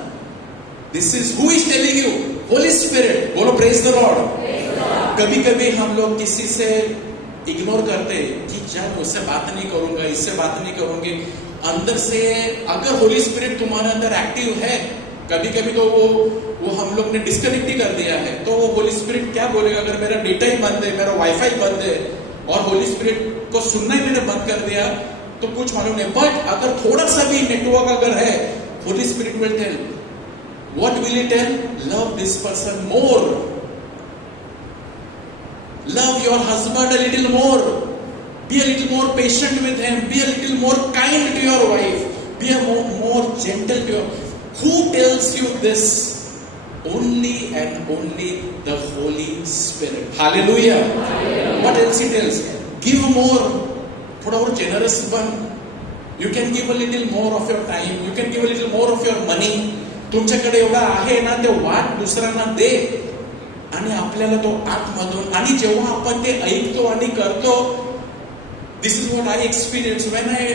This is who is telling you? Holy Spirit. Bolo, praise the Lord. कभी कभी हम लोग किसी से इग्नोर करते कि यार उससे बात नहीं करूंगा, इससे बात नहीं करूंगी. अंदर से अगर होली स्पिरिट तुम्हारे अंदर एक्टिव है, कभी कभी तो वो हम लोग ने डिस्कनेक्ट ही कर दिया है, तो वो होली स्पिरिट क्या बोलेगा? अगर मेरा डेटा ही बंद है, मेरा वाईफाई बंद है, और होली स्पिरिट को सुनना ही मैंने बंद कर दिया तो कुछ मालूम नहीं. बट अगर थोड़ा सा भी नेटवर्क अगर है, Holy Spirit will tell. What will he tell? Love this person more, love your husband a little more, be a little more patient with him, be a little more kind to your wife, be a more gentle to your. Who tells you this? Only and only the Holy Spirit. Hallelujah. What else he tells? Give more. थोड़ा और generous बन. You can give a little more of your time. You can give a little more of your money. तुमच्याकडे एवढा आहे ना, ते वाट दुसऱ्यांना दे. आणि आपल्याला तो आतमधून, आणि जेव्हा आपण ते ऐकतो आणि करतो, this is what I experience when I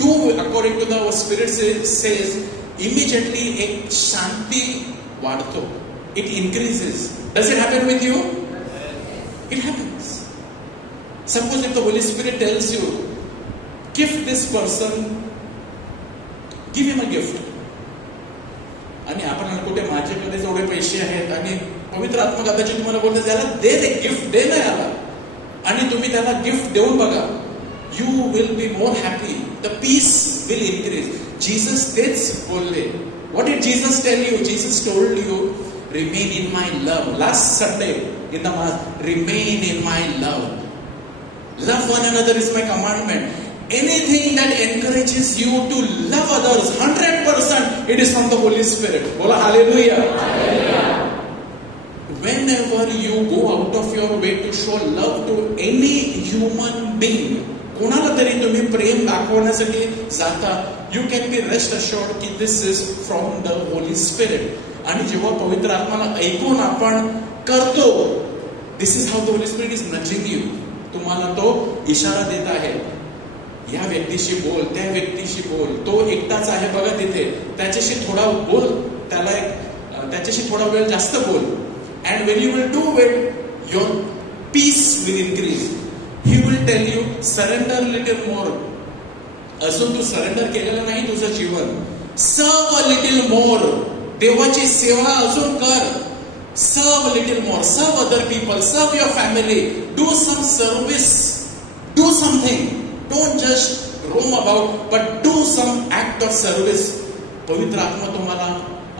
do according to the Spirit says, immediately एक शांती वाढतो. It increases. Does it happen with you? It happens. Suppose if the Holy Spirit tells you, give this person, give him a gift. आणि आपण कुठे माझ्याकडे जेवढे पैसे आहेत आणि पवित्र आत्मा कदाचित तुम्हाला बोलतो त्याला दे रे गिफ्ट, दे ना याला, आणि तुम्ही त्याला गिफ्ट देऊन बघा, you will be more happy, the peace will increase. Jesus तेच बोलले. What did Jesus tell you? Jesus told you, remain in my love. Last Sunday in the mass, remain in my love. Love one another is my commandment. Anything that encourages you to love others 100%, it is from the Holy Spirit. Bola hallelujah. Whenever you go out of your way to show love to any human being, कोणाला तरी तुम्ही प्रेम दाखवण्यासाठी जाता, you can be rest assured की this is from the Holy Spirit. आणि जेव्हा पवित्र आत्माला ऐकून आपण करतो, this is how the Holy Spirit is nudging you. तुम्हाला तो इशारा देत आहे, या व्यक्तीशी बोल, त्या व्यक्तीशी बोल, तो एकटाच आहे बघा तिथे, त्याच्याशी थोडा बोल, त्याच्याशी थोडा वेळ जास्त बोल. And when you will do it, your peace will increase. He will tell you, surrender little more. अजून तू सरेंडर केलेलं नाही तुझं जीवन. Serve a little more. देवाची सेवा अजून कर. Serve a little more. Serve other people. Serve your family. Do some service. Do something. Don't just roam about, but do some act of service. पवित्र आत्मा तुम्हाला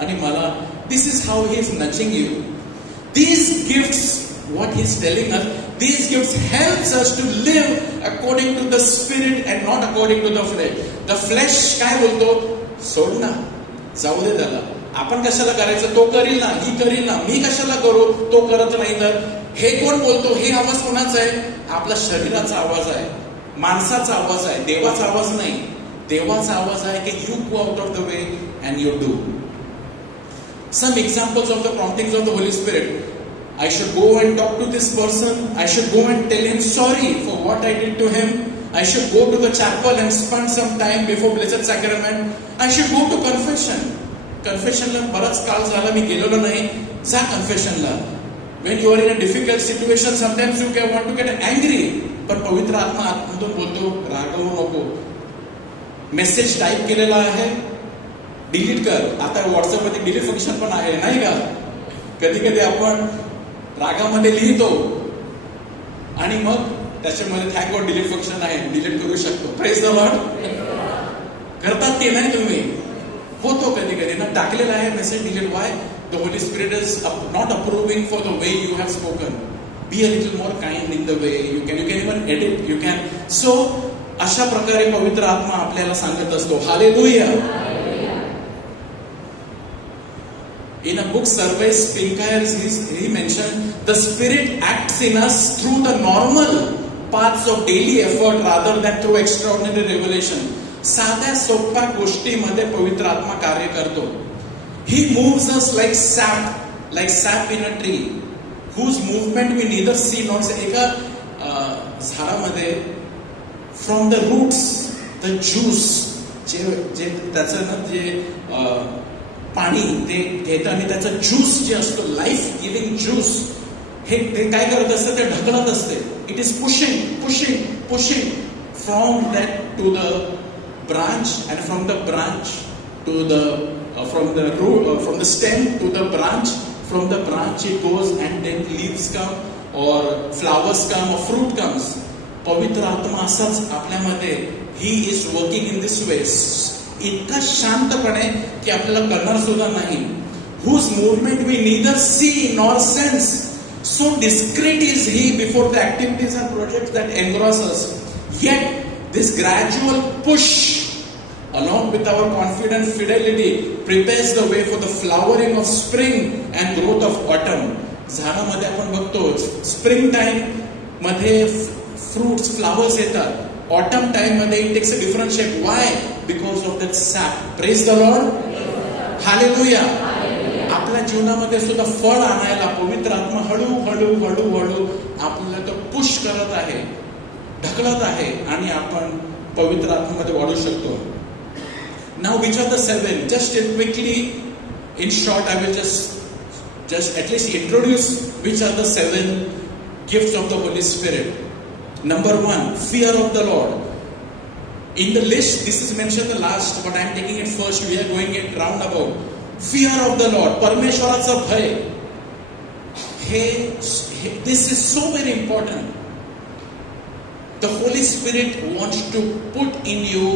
आणि मला, this is how he is nudging you. These gifts, what he is telling us, these gifts helps us to live according to the Spirit and not according to the flesh. The flesh काय बोलतो? सोड ना, जाऊ दे त्याला, आपण कशाला करायचं, तो करील ना, ही करील ना, मी कशाला करू, तो करत नाही तर. हे कोण बोलतो? हे आवाज कोणाचा आहे? आपला शरीराचा आवाज आहे, माणसाचा आवाज आहे, देवाचा आवाज नाही. देवाचा आवाज आहे की you go out of the way and you do. Some examples of the promptings of the Holy Spirit. I should go and talk to this person. I should go and tell him sorry for what I did to him. I should go to the chapel and spend some time before Blessed Sacrament. I should go to confession. Confessionला बराच काळ झाला मी गेलेलो नाही. जा confessionला. When you are in a difficult situation, sometimes you can want to get angry. पण पवित्र आत्मा आतमधून बोलतो, रागवू नको. मेसेज टाईप केलेला आहे, डिलीट कर. आता व्हॉट्सअप मध्ये डिलीट फंक्शन पण आहे नाही का? कधी कधी आपण रागामध्ये लिहितो आणि मग त्याच्यामध्ये थँक गॉड डिलीट फंक्शन आहे, डिलीट करू शकतो. Praise the Lord. करतात ते नाही तुम्ही? होतो कधी कधी ना, टाकलेला आहे message, delete. Why? The Holy Spirit is not approving for the way you have spoken. Be a little more kind in the way you can even edit, you can. So अशा प्रकारे पवित्र आत्मा आपल्याला सांगत असतो. Hallelujah. In a book, Survey Spinker, he mentioned, the Spirit acts in us through the normal paths of daily effort rather than through extraordinary revelation. साध्या सोप्या गोष्टीमध्ये पवित्र आत्मा कार्य करतो. He moves us like sap in a tree, whose movement we neither see nor see. एका झाडामध्ये from the roots, the juice, जे त्याचं ना जे पाणी ते घेतं आणि त्याचा ज्यूस जे असतो, लाईफ गिव्हिंग ज्यूस, हे ते काय करत असतं? ते ढकलत असते. It is pushing from that to the branch and from the branch to the from the stem to the branch, from the branch it goes and then leaves come or flowers come or fruit comes. पवित्र आत्मा असाच आपल्यामध्ये he is working in this way, इतका शांतपणे की आपल्याला कळणार सुद्धा नाही. whose movement we neither see nor sense. So discreet is he before the activities and projects that engross us. Yet this gradual push along with our confident fidelity prepares the way for the flowering of spring and growth of autumn. झाडामध्ये आपण बघतो spring time मध्ये fruits flowers येतात, autumn time मध्ये it takes a different shape. Why? Because of that sap. Praise the Lord. Hallelujah. आपल्या जीवनामध्ये सुद्धा फळ आणायला पवित्र आत्मा हळूहळू हळूहळू आपल्याला तो पुश करत आहे, ढकलत आहे आणि आपण पवित्र आत्म्यामध्ये वाढू शकतो. Now which are the 7? Just quickly in short I will just at least introduce which are the 7 gifts of the Holy Spirit. Number 1, fear of the Lord. In the list, this is mentioned the last, but I am taking it first. We are going it roundabout. Fear of the Lord. परमेश्वराचा भय. This is so very important. The Holy Spirit wants to put in you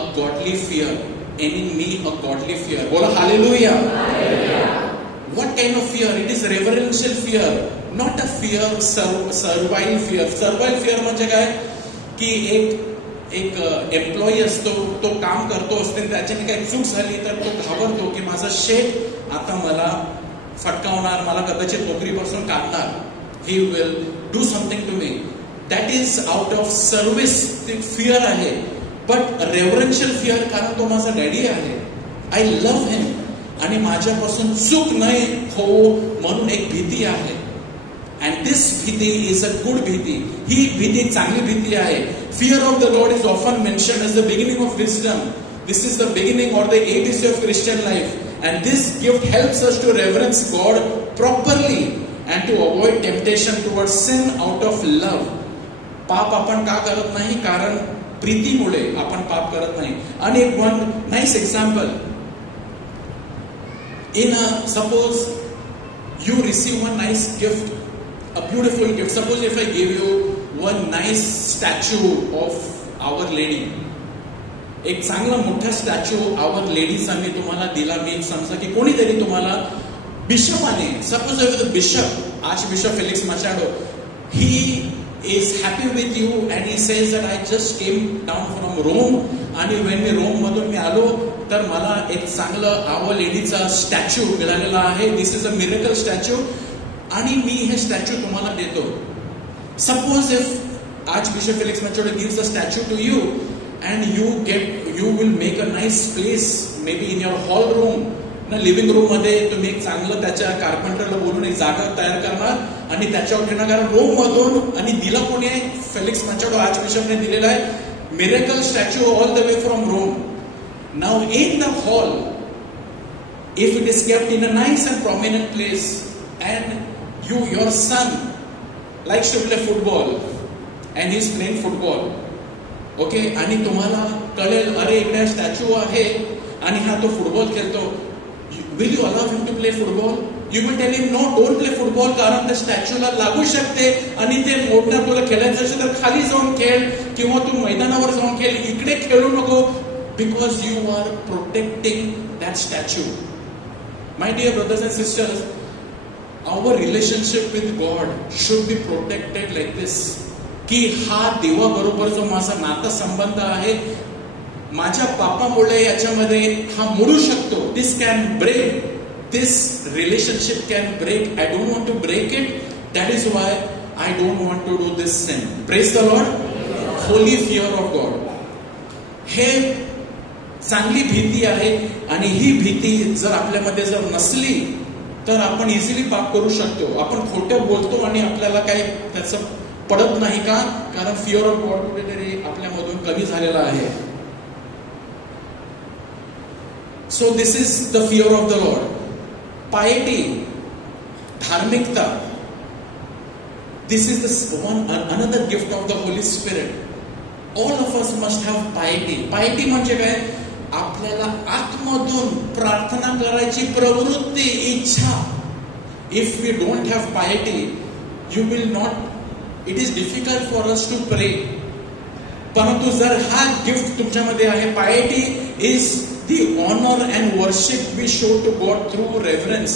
a godly fear, and in me a godly fear. बोला hallelujah. Hallelujah. What kind of fear? It is reverential fear, not a fear, servile fear. Servile fear म्हणजे काय की एक एम्प्लॉई असतो, तो काम करतो असते, त्याच्याने काही चूक झाली तर तो घाबरतो की माझा शेफ आता मला फटकावणार, मला कदाचित नोकरीपासून काढणार. He will do something to me. That is out of service. ते फिअर आहे. बट रेव्हरन्शियल फिअर, कारण तो माझा डॅडी आहे, आय लव्ह हिम, आणि माझ्यापासून चूक नाही हो म्हणून एक भीती आहे. अँड दिस भीती इज अ गुड भीती. ही भीती चांगली भीती आहे. Fear of the Lord is often mentioned as the beginning of wisdom. This is the beginning और the ABC of Christian life. And this gift helps us to reverence God properly and to avoid temptation towards sin out of love. पाप आपण का करत नाही? कारण प्रीतीमुळे आपण पाप करत नाही. आणि एक one nice example. Suppose you receive one nice gift, a beautiful gift. Suppose if I give you one nice statue of Our Lady, एक चांगला मोठा स्टॅच्यू आवर लेडीचा मी तुम्हाला दिला. मी समजा की कोणीतरी तुम्हाला बिशपाने, suppose the bishop, archbishop Felix Machado, he is happy with you and he says that I just came down from Rome, आणि when मी रोम मधून मी आलो तर मला एक चांगलं आवर लेडीचा स्टॅच्यू मिळालेला आहे. This is a miracle statue, आणि मी हे स्टॅच्यू तुम्हाला देतो. Suppose if archbishop Felix Machado gives a statue to you and you will make a nice place maybe in your hall room, ना लिव्हिंग रूम मध्ये तुम्ही एक चांगलं त्याच्या कार्पेंटरला बोलून एक जागा तयार करणार आणि त्याच्यावर ठेवणार. कारण रोम मधून, आणि दिला कोणी आहे? फेलिक्स मचाडो आर्च बिशपने दिलेला आहे. Miracle statue all the way from Rome. Now in the hall, if it is kept in a nice and prominent place and your son likes to play football and he is playing football, okay, आणि तुम्हाला कळेल अरे इकडे स्टॅच्यू आहे आणि हा तो football खेळतो, will you allow him to play football? You will tell him no, don't play football, कारण त्या स्टॅच्यूला लागू शकते आणि ते मोडणार. तुला खेळायचं असेल तर खाली जाऊन खेळ किंवा तू मैदानावर जाऊन खेळ, इकडे खेळू नको, because you are protecting that statue. My dear brothers and sisters, our relationship with God should be protected like this, की हा देवाबरोबर जो माझा नाता संबंध आहे, माझ्या पापामुळे याच्यामध्ये हा मोडू शकतो. This can break, this relationship can break. I don't want to break it. That is why I don't want to do this sin. Praise the Lord. Holy fear of God हे चांगली भीती आहे, आणि ही भीती जर आपल्यामध्ये जर नसली तर आपण इझिली पाप करू शकतो. आपण खोटं बोलतो आणि आपल्याला काही त्याचं पडत नाही का? कारण फिअर ऑफ गॉड कुठेतरी आपल्यामधून कमी झालेला आहे. So this is the fear of the Lord. Piety, धार्मिकता, this is the another gift of the Holy Spirit. All of us must have piety. Piety म्हणजे काय? आपल्याला आतमधून प्रार्थना करायची प्रवृत्ती, इच्छा. If we don't have piety, you will not, it is difficult for us to pray. परंतु जर हा गिफ्ट तुमच्यामध्ये आहे, piety is the honor and worship we show to God through reverence.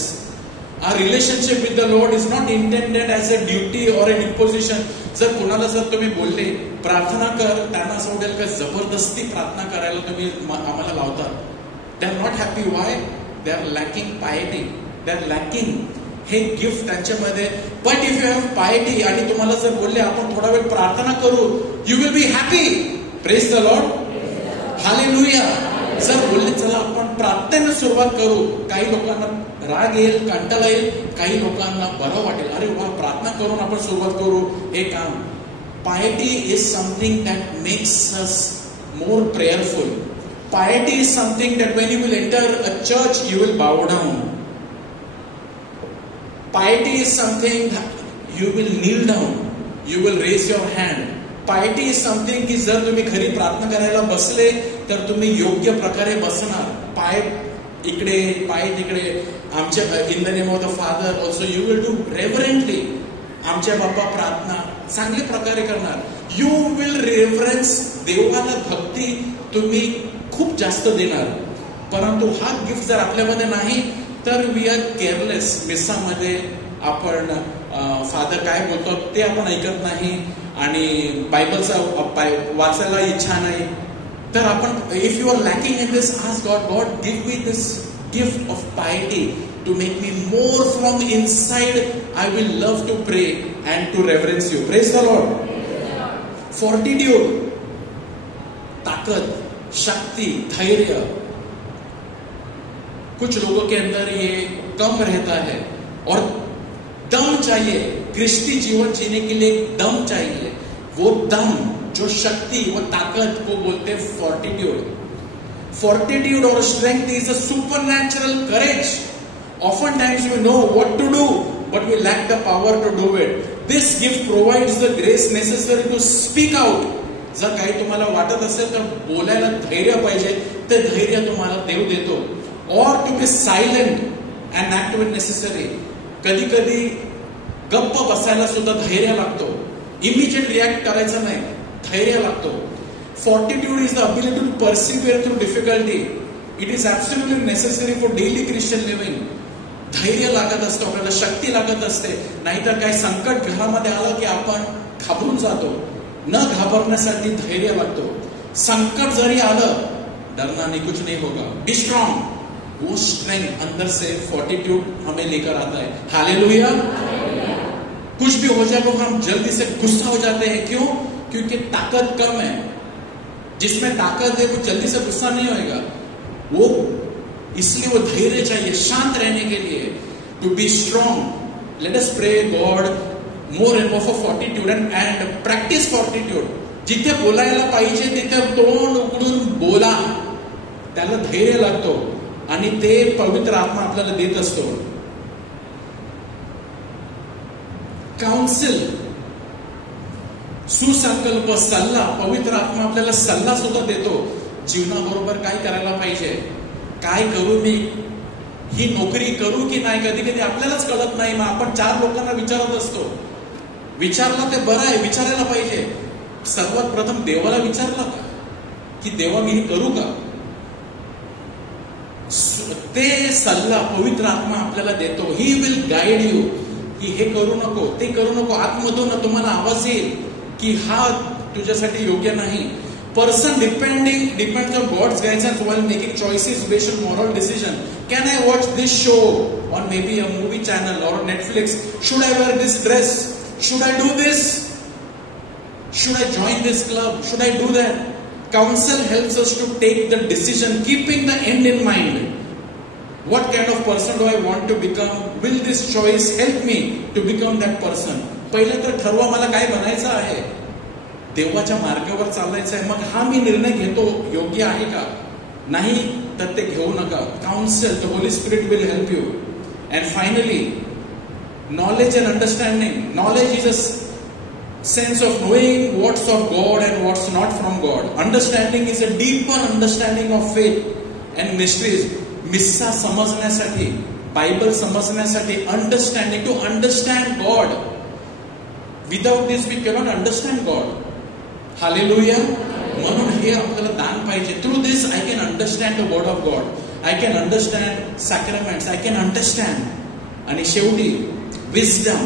Our relationship with the Lord is not intended as a duty or an imposition. जर कोणाला जर तुम्ही बोलले प्रार्थना कर, त्यांना असं वाटेल का जबरदस्ती प्रार्थना करायला तुम्ही आम्हाला लावतात. They are not happy. Why? They are lacking piety. They are lacking हे गिफ्ट त्यांच्यामध्ये. But if you have piety आणि तुम्हाला जर बोलले आपण थोडा वेळ प्रार्थना करू, you will be happy. Praise the Lord. Hallelujah. जर बोलले चला आपण प्रार्थनेने सुरुवात करू, काही लोकांना राग येईल, कंटाळा येईल, काही लोकांना बरं वाटेल, अरे वा प्रार्थना करून आपण सुरुवात करू हे काम. Piety is something that makes us more prayerful. Piety is something that when you will enter a church you will बाउ down. Piety is something you will kneel down, you will raise your hand. Piety is something की जर तुम्ही घरी प्रार्थना करायला बसले तर तुम्ही योग्य प्रकारे बसणार. पाय इकडे पाय तिकडे. आमच्या in the name of the Father also you will do reverently. आमच्या बाप्पा प्रार्थना चांगल्या प्रकारे करणार. You will reverence. देवाला भक्ती तुम्ही खूप जास्त देणार. परंतु हा गिफ्ट जर आपल्यामध्ये नाही तर वी आर केअरलेस. मिस्सामध्ये आपण फादर काय बोलतो ते आपण ऐकत नाही आणि बायबलचा वाचायला इच्छा नाही. तर आपण if you are lacking in this, ask God, God give me this gift of piety to make me more from inside. I will love to pray and to reverence you. Praise the Lord. Fortitude, ताकत, शक्ति, धैर्य. कुछ लोगों के अंदर ये कम रहता है और दम चाहिए. क्रिस्टी जीवन जीने के लिए दम चाहिए. वो दम, जो शक्ति, वो ताकत को बोलते हैं फोर्टिट्यूड. फोर्टिट्यूड और strength is a supernatural courage. Often times we know what to do but we lack the power to do it. This gift provides the grace necessary to speak out. जर काही तुम्हाला वाटत असेल तर बोलायला धैर्य पाहिजे, ते धैर्य तुम्हाला देव देतो. और to be silent and act when necessary. कधी कधी गप्प बसायला सुद्धा धैर्य लागतो. इमिजिएट रिॲक्ट करायचं नाही, धैर्य लागतो. Fortitude is the ability to persevere through difficulty. It is absolutely necessary for daily Christian living. धैर्य लागत असतं आपल्याला, शक्ती लागत असते. नाहीतर काही संकट घरामध्ये आलं की आपण घाबरून जातो. न घाबरण्यासाठी धैर्य लागतो. संकट जरी आलं, डरना नहीं, कुछ नहीं होगा. Be strong. वो स्ट्रेंथ अंदर से फोर्टिट्यूड हमें लेकर आता है. हालेलुया. कुछ भी हो जाए तो हम जल्दी से गुस्सा हो जाते हैं. क्यों? क्योंकि ताकत कम है. जिसमें ताकत है वो जल्दी से गुस्सा नहीं होएगा. वो इसलिए वो धैर्य चाहिए शांत रहने के लिए. To be strong. Let us pray God more and more for fortitude and practise fortitude. जिथे बोलायला पाहिजे तिथे तोंड उघडून बोला. त्याला धैर्य लागतो आणि ते पवित्र आत्मा आपल्याला देत असतो. काउन्सिल, सुसंकल्प, सल्ला. पवित्र आत्मा आपल्याला सल्ला सुद्धा देतो. जीवनाबरोबर काय करायला पाहिजे, काय करू मी, ही नोकरी करू की नाही. कधी कधी आपल्यालाच कळत नाही, मग आपण 4 लोकांना विचारत असतो. विचारला ते बरं आहे, विचारायला पाहिजे. सर्वात प्रथम देवाला विचारला का की देवा मी करू का. ते सल्ला पवित्र आत्मा आपल्याला देतो. ही विल गाईड यू की हे करू नको, ते करू नको. आतमधून तुम्हाला आवाज येईल की हा तुझ्यासाठी योग्य नाही. Person depends on God's guidance while making choices based on moral decision. Can I watch this show on maybe a movie channel or Netflix? Should I wear this dress? Should I do this? Should I join this club? Should I do that? Counsel helps us to take the decision keeping the end in mind. What kind of person do I want to become? Will this choice help me to become that person? पहिले तर ठरवा मला काय बनायचं आहे. देवाच्या मार्गावर चालायचं आहे. मग हा मी निर्णय घेतो योग्य आहे का, नाही तर ते घेऊ नका. Council, the Holy Spirit will help you. And finally knowledge and understanding. Knowledge is a sense of knowing what's of God and what's not from God. Understanding is a deeper understanding of faith and mysteries. मिस्सा समजण्यासाठी, Bible समजण्यासाठी, understanding, to understand God. Without this we cannot understand God. Hallelujah. म्हणून हे आपल्याला दान पाहिजे. Through this I can understand the word of God. I can understand sacraments. I can understand. आणि शेवटी wisdom.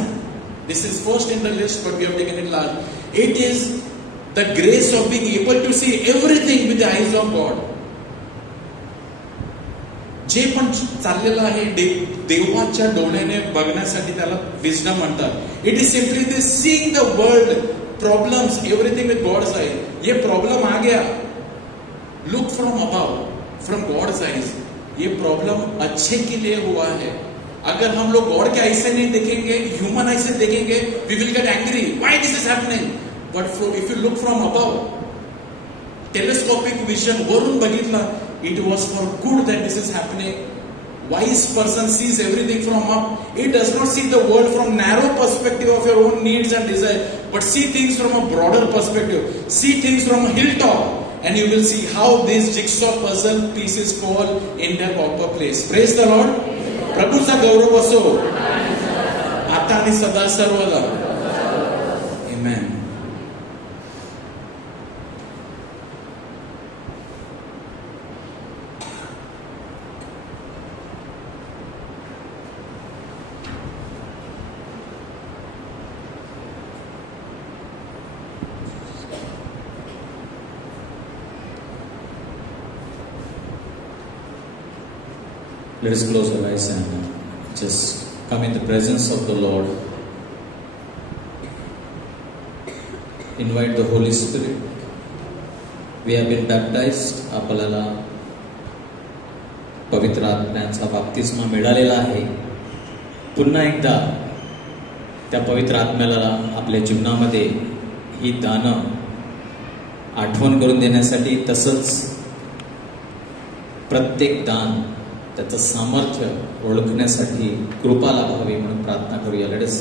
This is first in the list, but we have taken it last. It is the grace of being able to see everything with the eyes of God. जे पण चाललेलं आहे देवाच्या डोळ्याने बघण्यासाठी त्याला wisdom म्हणतात. It is simply this seeing the world problems everything with God's eye. ये problem आ गया, look from above, from God's eyes. ये प्रॉब्लम अच्छे के लिए हुआ है. अगर हम लोग गॉड के आई से नहीं देखेंगे, ह्यूमन आई से देखेंगे, we will get angry, why this is happening. But if you look from above, telescopic vision वरून बघितला, it was for good that this is happening. Wise person sees everything from up. It does not see the world from narrow perspective of your own needs and desire, but see things from a broader perspective. See things from a hilltop, and you will see how these jigsaw puzzle pieces fall in their proper place. Praise the Lord. प्रभूचा गौरव असो आता आणि सदा सर्वदा. Amen. Let us close our eyes and just come in the presence of the Lord. Invite the Holy Spirit. We have been baptized. आपल्याला पवित्र आत्म्याचा बाप्तिस्मा मिळालेला आहे. पुन्हा एकदा त्या पवित्र आत्म्याला आपल्या जीवनामध्ये ही दानं आठवण करून देण्यासाठी, तसंच प्रत्येक दान त्याचं सामर्थ्य ओळखण्यासाठी कृपा लाभावी म्हणून प्रार्थना करूया. Let us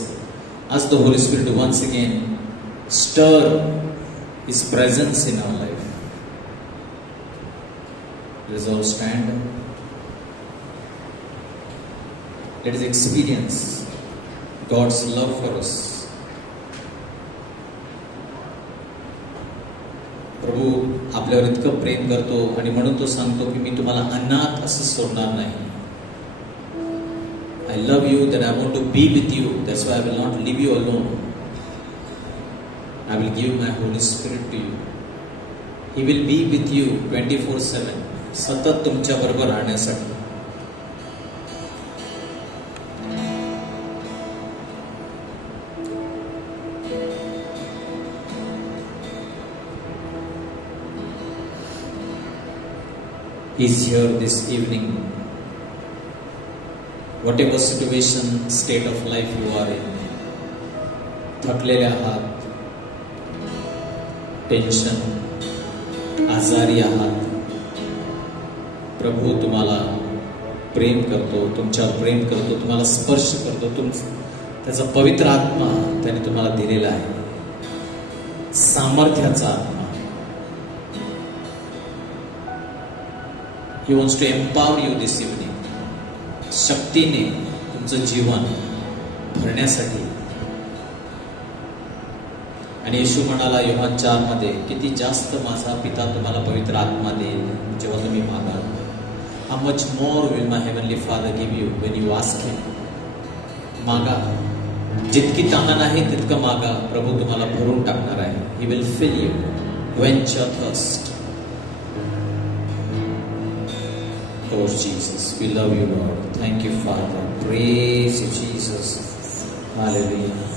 ask the Holy Spirit to once again stir his presence in our life. Let us all stand. Let us experience God's love for us. प्रभू आपल्यावर इतकं प्रेम करतो आणि म्हणून तो सांगतो की मी तुम्हाला अनाथ असं सोडणार नाही. I love you, that I want to be with you, that's why I will not leave you alone. I will give my Holy Spirit to you. He will be with you 24/7, सतत तुमच्या बरोबर राहण्यासाठी. He's here this evening. Whatever situation, state of life you are in, थकलेले आहात, टेन्शन, आजारी आहात, प्रभू तुम्हाला प्रेम करतो, तुमच्यावर प्रेम करतो, तुम्हाला स्पर्श करतो. त्याचा पवित्र आत्मा त्याने तुम्हाला दिलेला आहे, सामर्थ्याचा आत्मा. He wants to empower you this evening. शक्तीने तुमचं जीवन भरण्यासाठी. आणि येशू म्हणाला योहान 4 किती जास्त माझा पिता तुम्हाला पवित्र आत्मा देईल जेव्हा तुम्ही मागाल. How much more will my heavenly Father give you when you ask him. मागा, जितकी तहान आहे तितकं मागा, प्रभू तुम्हाला भरून टाकणार आहे. He will fill you, quench your thirst. Oh Jesus, we love you, Lord. Thank you, Father. Praise you, Jesus. Hallelujah.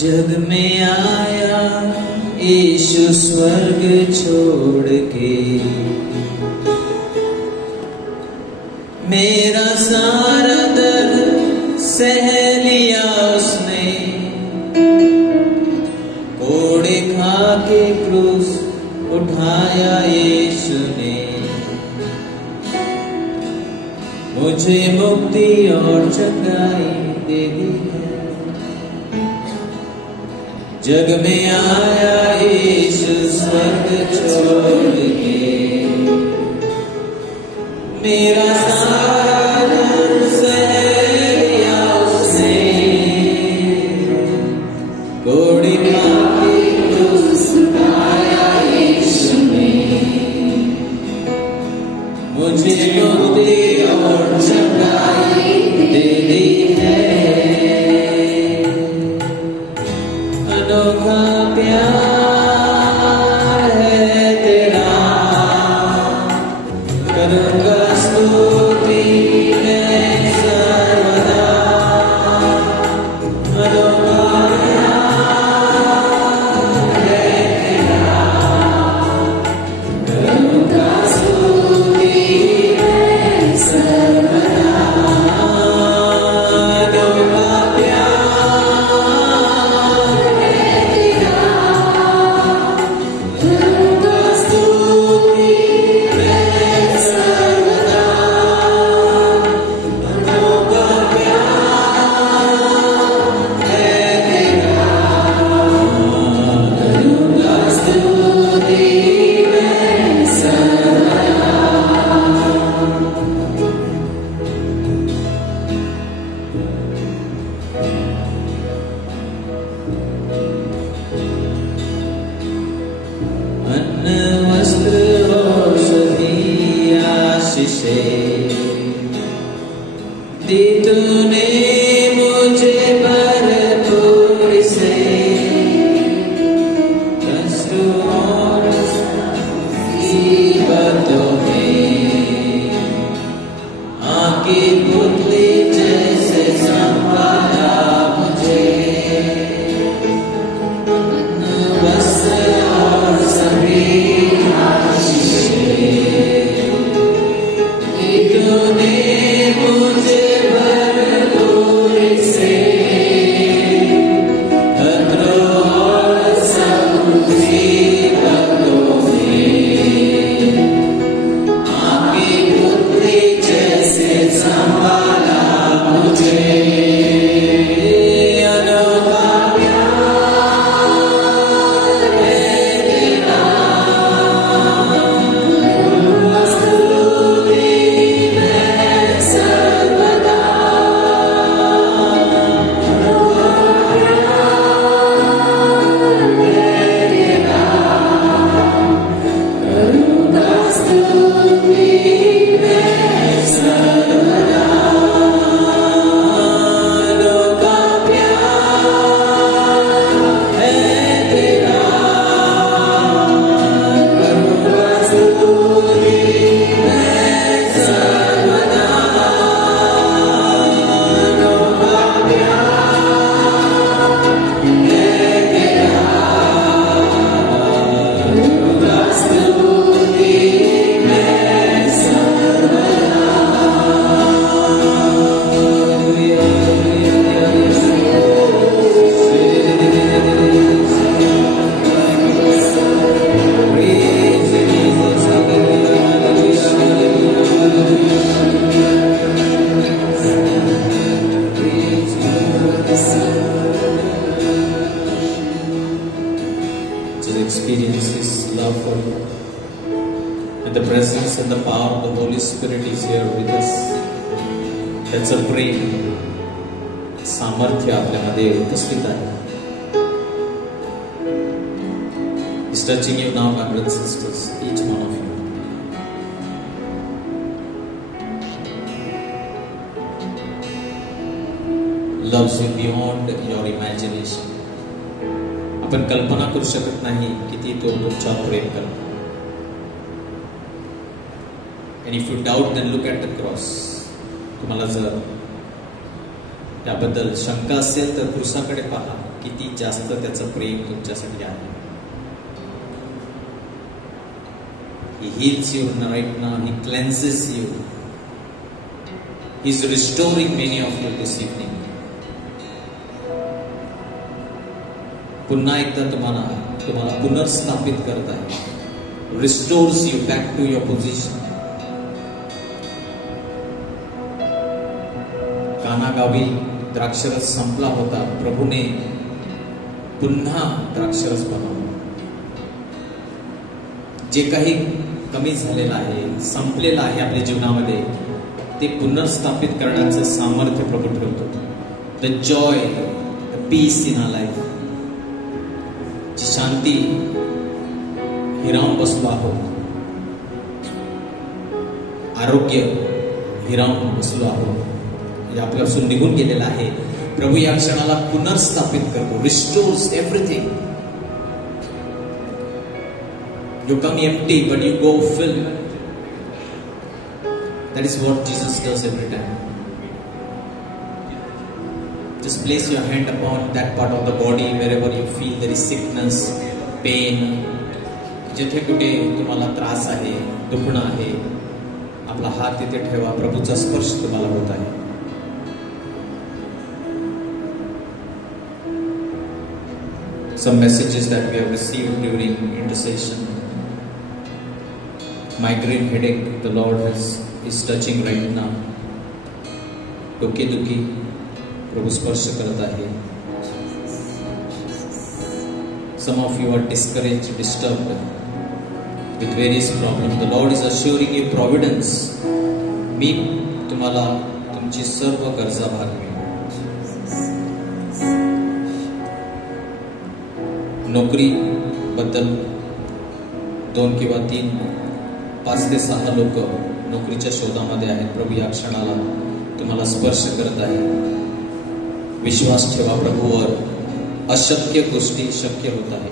जग में आया यीशु स्वर्ग छोड़ के, मेरा सारा दर्द सह लिया उसने, कोड़े खा के क्रूस उठाया यीशु ने, मुझे मुक्ति और चंगाई दे दी है. जग में आया यीशु स्वर्ग छोड़ के, मेरा सारा दर्द सह लिया उसने, मुझे मुक्ति और चंगाई देनी है। अनोखा प्यार है तेरा, करूँगा स्तुति मैं सर्वदा। अनोखा प्यार है तेरा, करूँगा स्तुति मैं सर्वदा। अनोखा प्यार है तेरा, करूँगा स्तुति मैं सर्वदा। अनोखा प्यार है तेरा, करूँगा स्तुति मैं सर्वदा। अन्न वस्त्र औषधि आशीषें दी तूने मुझे भरपूर से। कष्ट और मुसीबतों में आँखी पुतली जैसे संभाला मुझे। अन्न वस्त्र और सभी आशीषें दी तूने मुझे भरपूर से। खतरों और सब मुसीबतों में आँखी पुतली जैसे संभाला मुझे। अनोखा प्यार है तेरा, करूँगा स्तुति मैं सर्वदा। अनोखा प्यार है तेरा, करूँगा स्तुति मैं सर्वदा। अनोखा प्यार है तेरा, करूँगा स्तुति मैं सर्वदा। अनोखा प्यार है तेरा, करूँगा स्तुति मैं सर्वदा। To experience His love for you, and the presence and the power of the Holy Spirit is here with us. त्याचं प्रेम, सामर्थ्य आपल्यामध्ये उपस्थित आहे. He's touching you now, my brothers and sisters, each one of you. Loves you beyond your imagination. आपण कल्पना करू शकत नाही किती तो तुमच्यावर प्रेम करतो. And if you doubt, then look at the cross. तुम्हाला जर त्याबद्दल शंका असेल तर क्रूसाकडे पहा, किती जास्त त्याचं प्रेम तुमच्यासाठी आहे. He heals you right now. He cleanses you. He is restoring many of you this evening. पुन्हा एकदा तुम्हाला पुनर्स्थापित करत आहे. Restores you back to your position. कानागावी द्राक्षरस संपला होता, प्रभूने पुन्हा द्राक्षरस बनवला. जे काही कमी झालेलं आहे, संपलेलं आहे आपल्या जीवनामध्ये, ते पुनर्स्थापित करण्याचं सामर्थ्य प्रभू ठेवतो. The joy, the peace in our life, जी शांती हिरावून बसलो आहोत, आरोग्य हिरावून बसलो आहोत, म्हणजे आपल्यापासून निघून गेलेला आहे. प्रभू या क्षणाला पुनर्स्थापित करतो. Restores everything. You come empty, but you go filled. That is what Jesus does every time. Just place your hand upon that part of the body wherever you feel there is sickness, pain. जिथे कुठे तुम्हाला त्रास आहे, दुखणं आहे, आपला हात तिथे ठेवा. प्रभूचा स्पर्श तुम्हाला होत आहे. Some messages that we have received during intercession. Migraine headache, the Lord is touching right now. डोकेदुखी प्रभू स्पर्श करत आहे. Some of you are discouraged, disturbed with various problems. The Lord is assuring you providence. मी तुम्हाला तुमची सर्व गरजा भागवेन. नोकरी बद्दल 2 किंवा 3, 5 ते 6 लोक नोकरीच्या शोधामध्ये आहेत. प्रभू या क्षणाला तुम्हाला स्पर्श करत आहे. विश्वास ठेवा प्रभूवर. अशक्य गोष्टी शक्य होत आहे.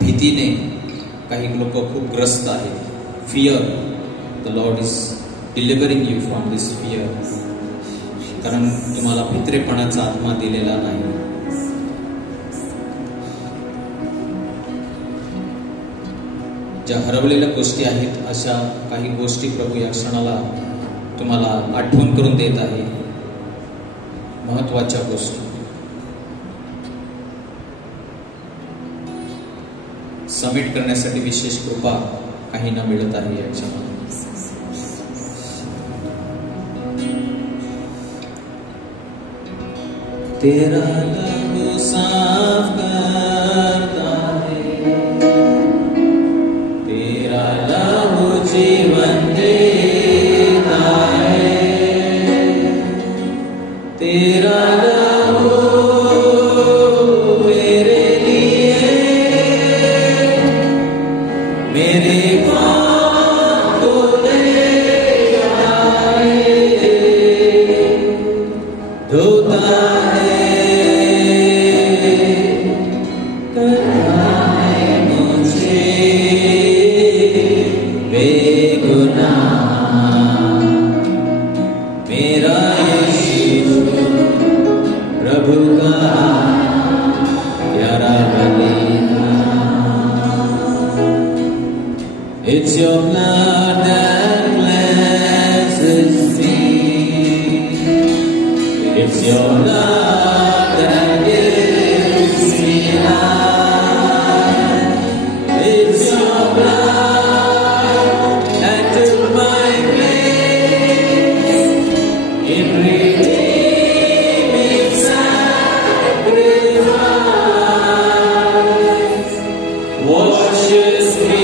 भीतीने काही लोक खूप ग्रस्त आहेत. Fear, the Lord is delivering you from this fear. कारण तुम्हाला भित्रेपणाचा आत्मा दिलेला नाही. ज्या हरवलेल्या गोष्टी आहेत, अशा काही गोष्टी प्रभू या क्षणाला तुम्हाला आठवण करून देत आहे. महत्वाच्या गोष्टी. सबमिट करण्यासाठी विशेष कृपा काहींना मिळत आहे या क्षणाला. तेरा लहू साफ करता है, तेरा लहू जीवन देता है, तेरा लहू मेरे लिए मेरे पाप को लेता है, धोता It's your blood that cleanses me. It's your love that gives me life. It's your blood that took my place in redeeming sacrifice. Washes me.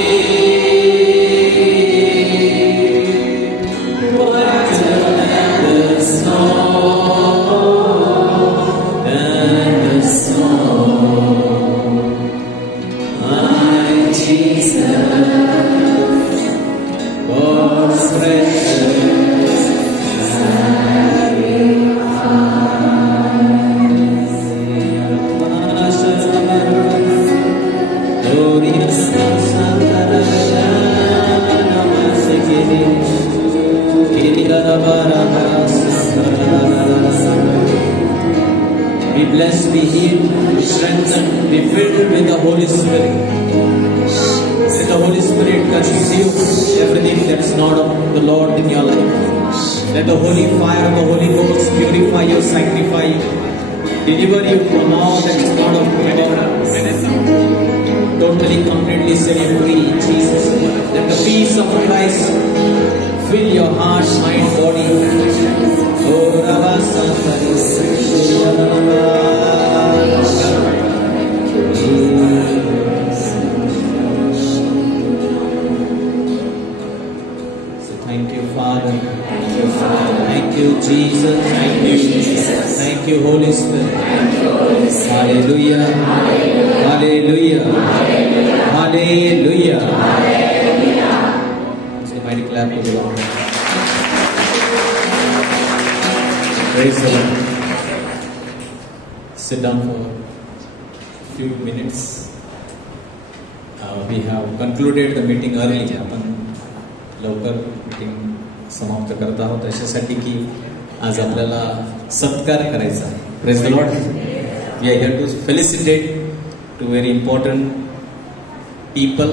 Be blessed, be healed, be strengthened, be filled with the Holy Spirit. Let the Holy Spirit consume everything that is not of the Lord in your life. Let the holy fire of the Holy Ghost purify you, sanctify you, deliver you from all that is not of God. Totally, completely set you free, Jesus. Let the peace of Christ fill your heart, mind, body. Oh, so thank you, Father. Thank you, Jesus. Thank you, Jesus. Thank you, Holy Spirit. Hallelujah. Hallelujah. Hallelujah. clap to the Lord. Praise the Lord. Sit down for a few minutes. We have concluded the meeting early. आपण लवकर मीटिंग समाप्त करत आहोत अशासाठी की आज आपल्याला सत्कार करायचा आहे. Praise the Lord. We are here to felicitate two very important people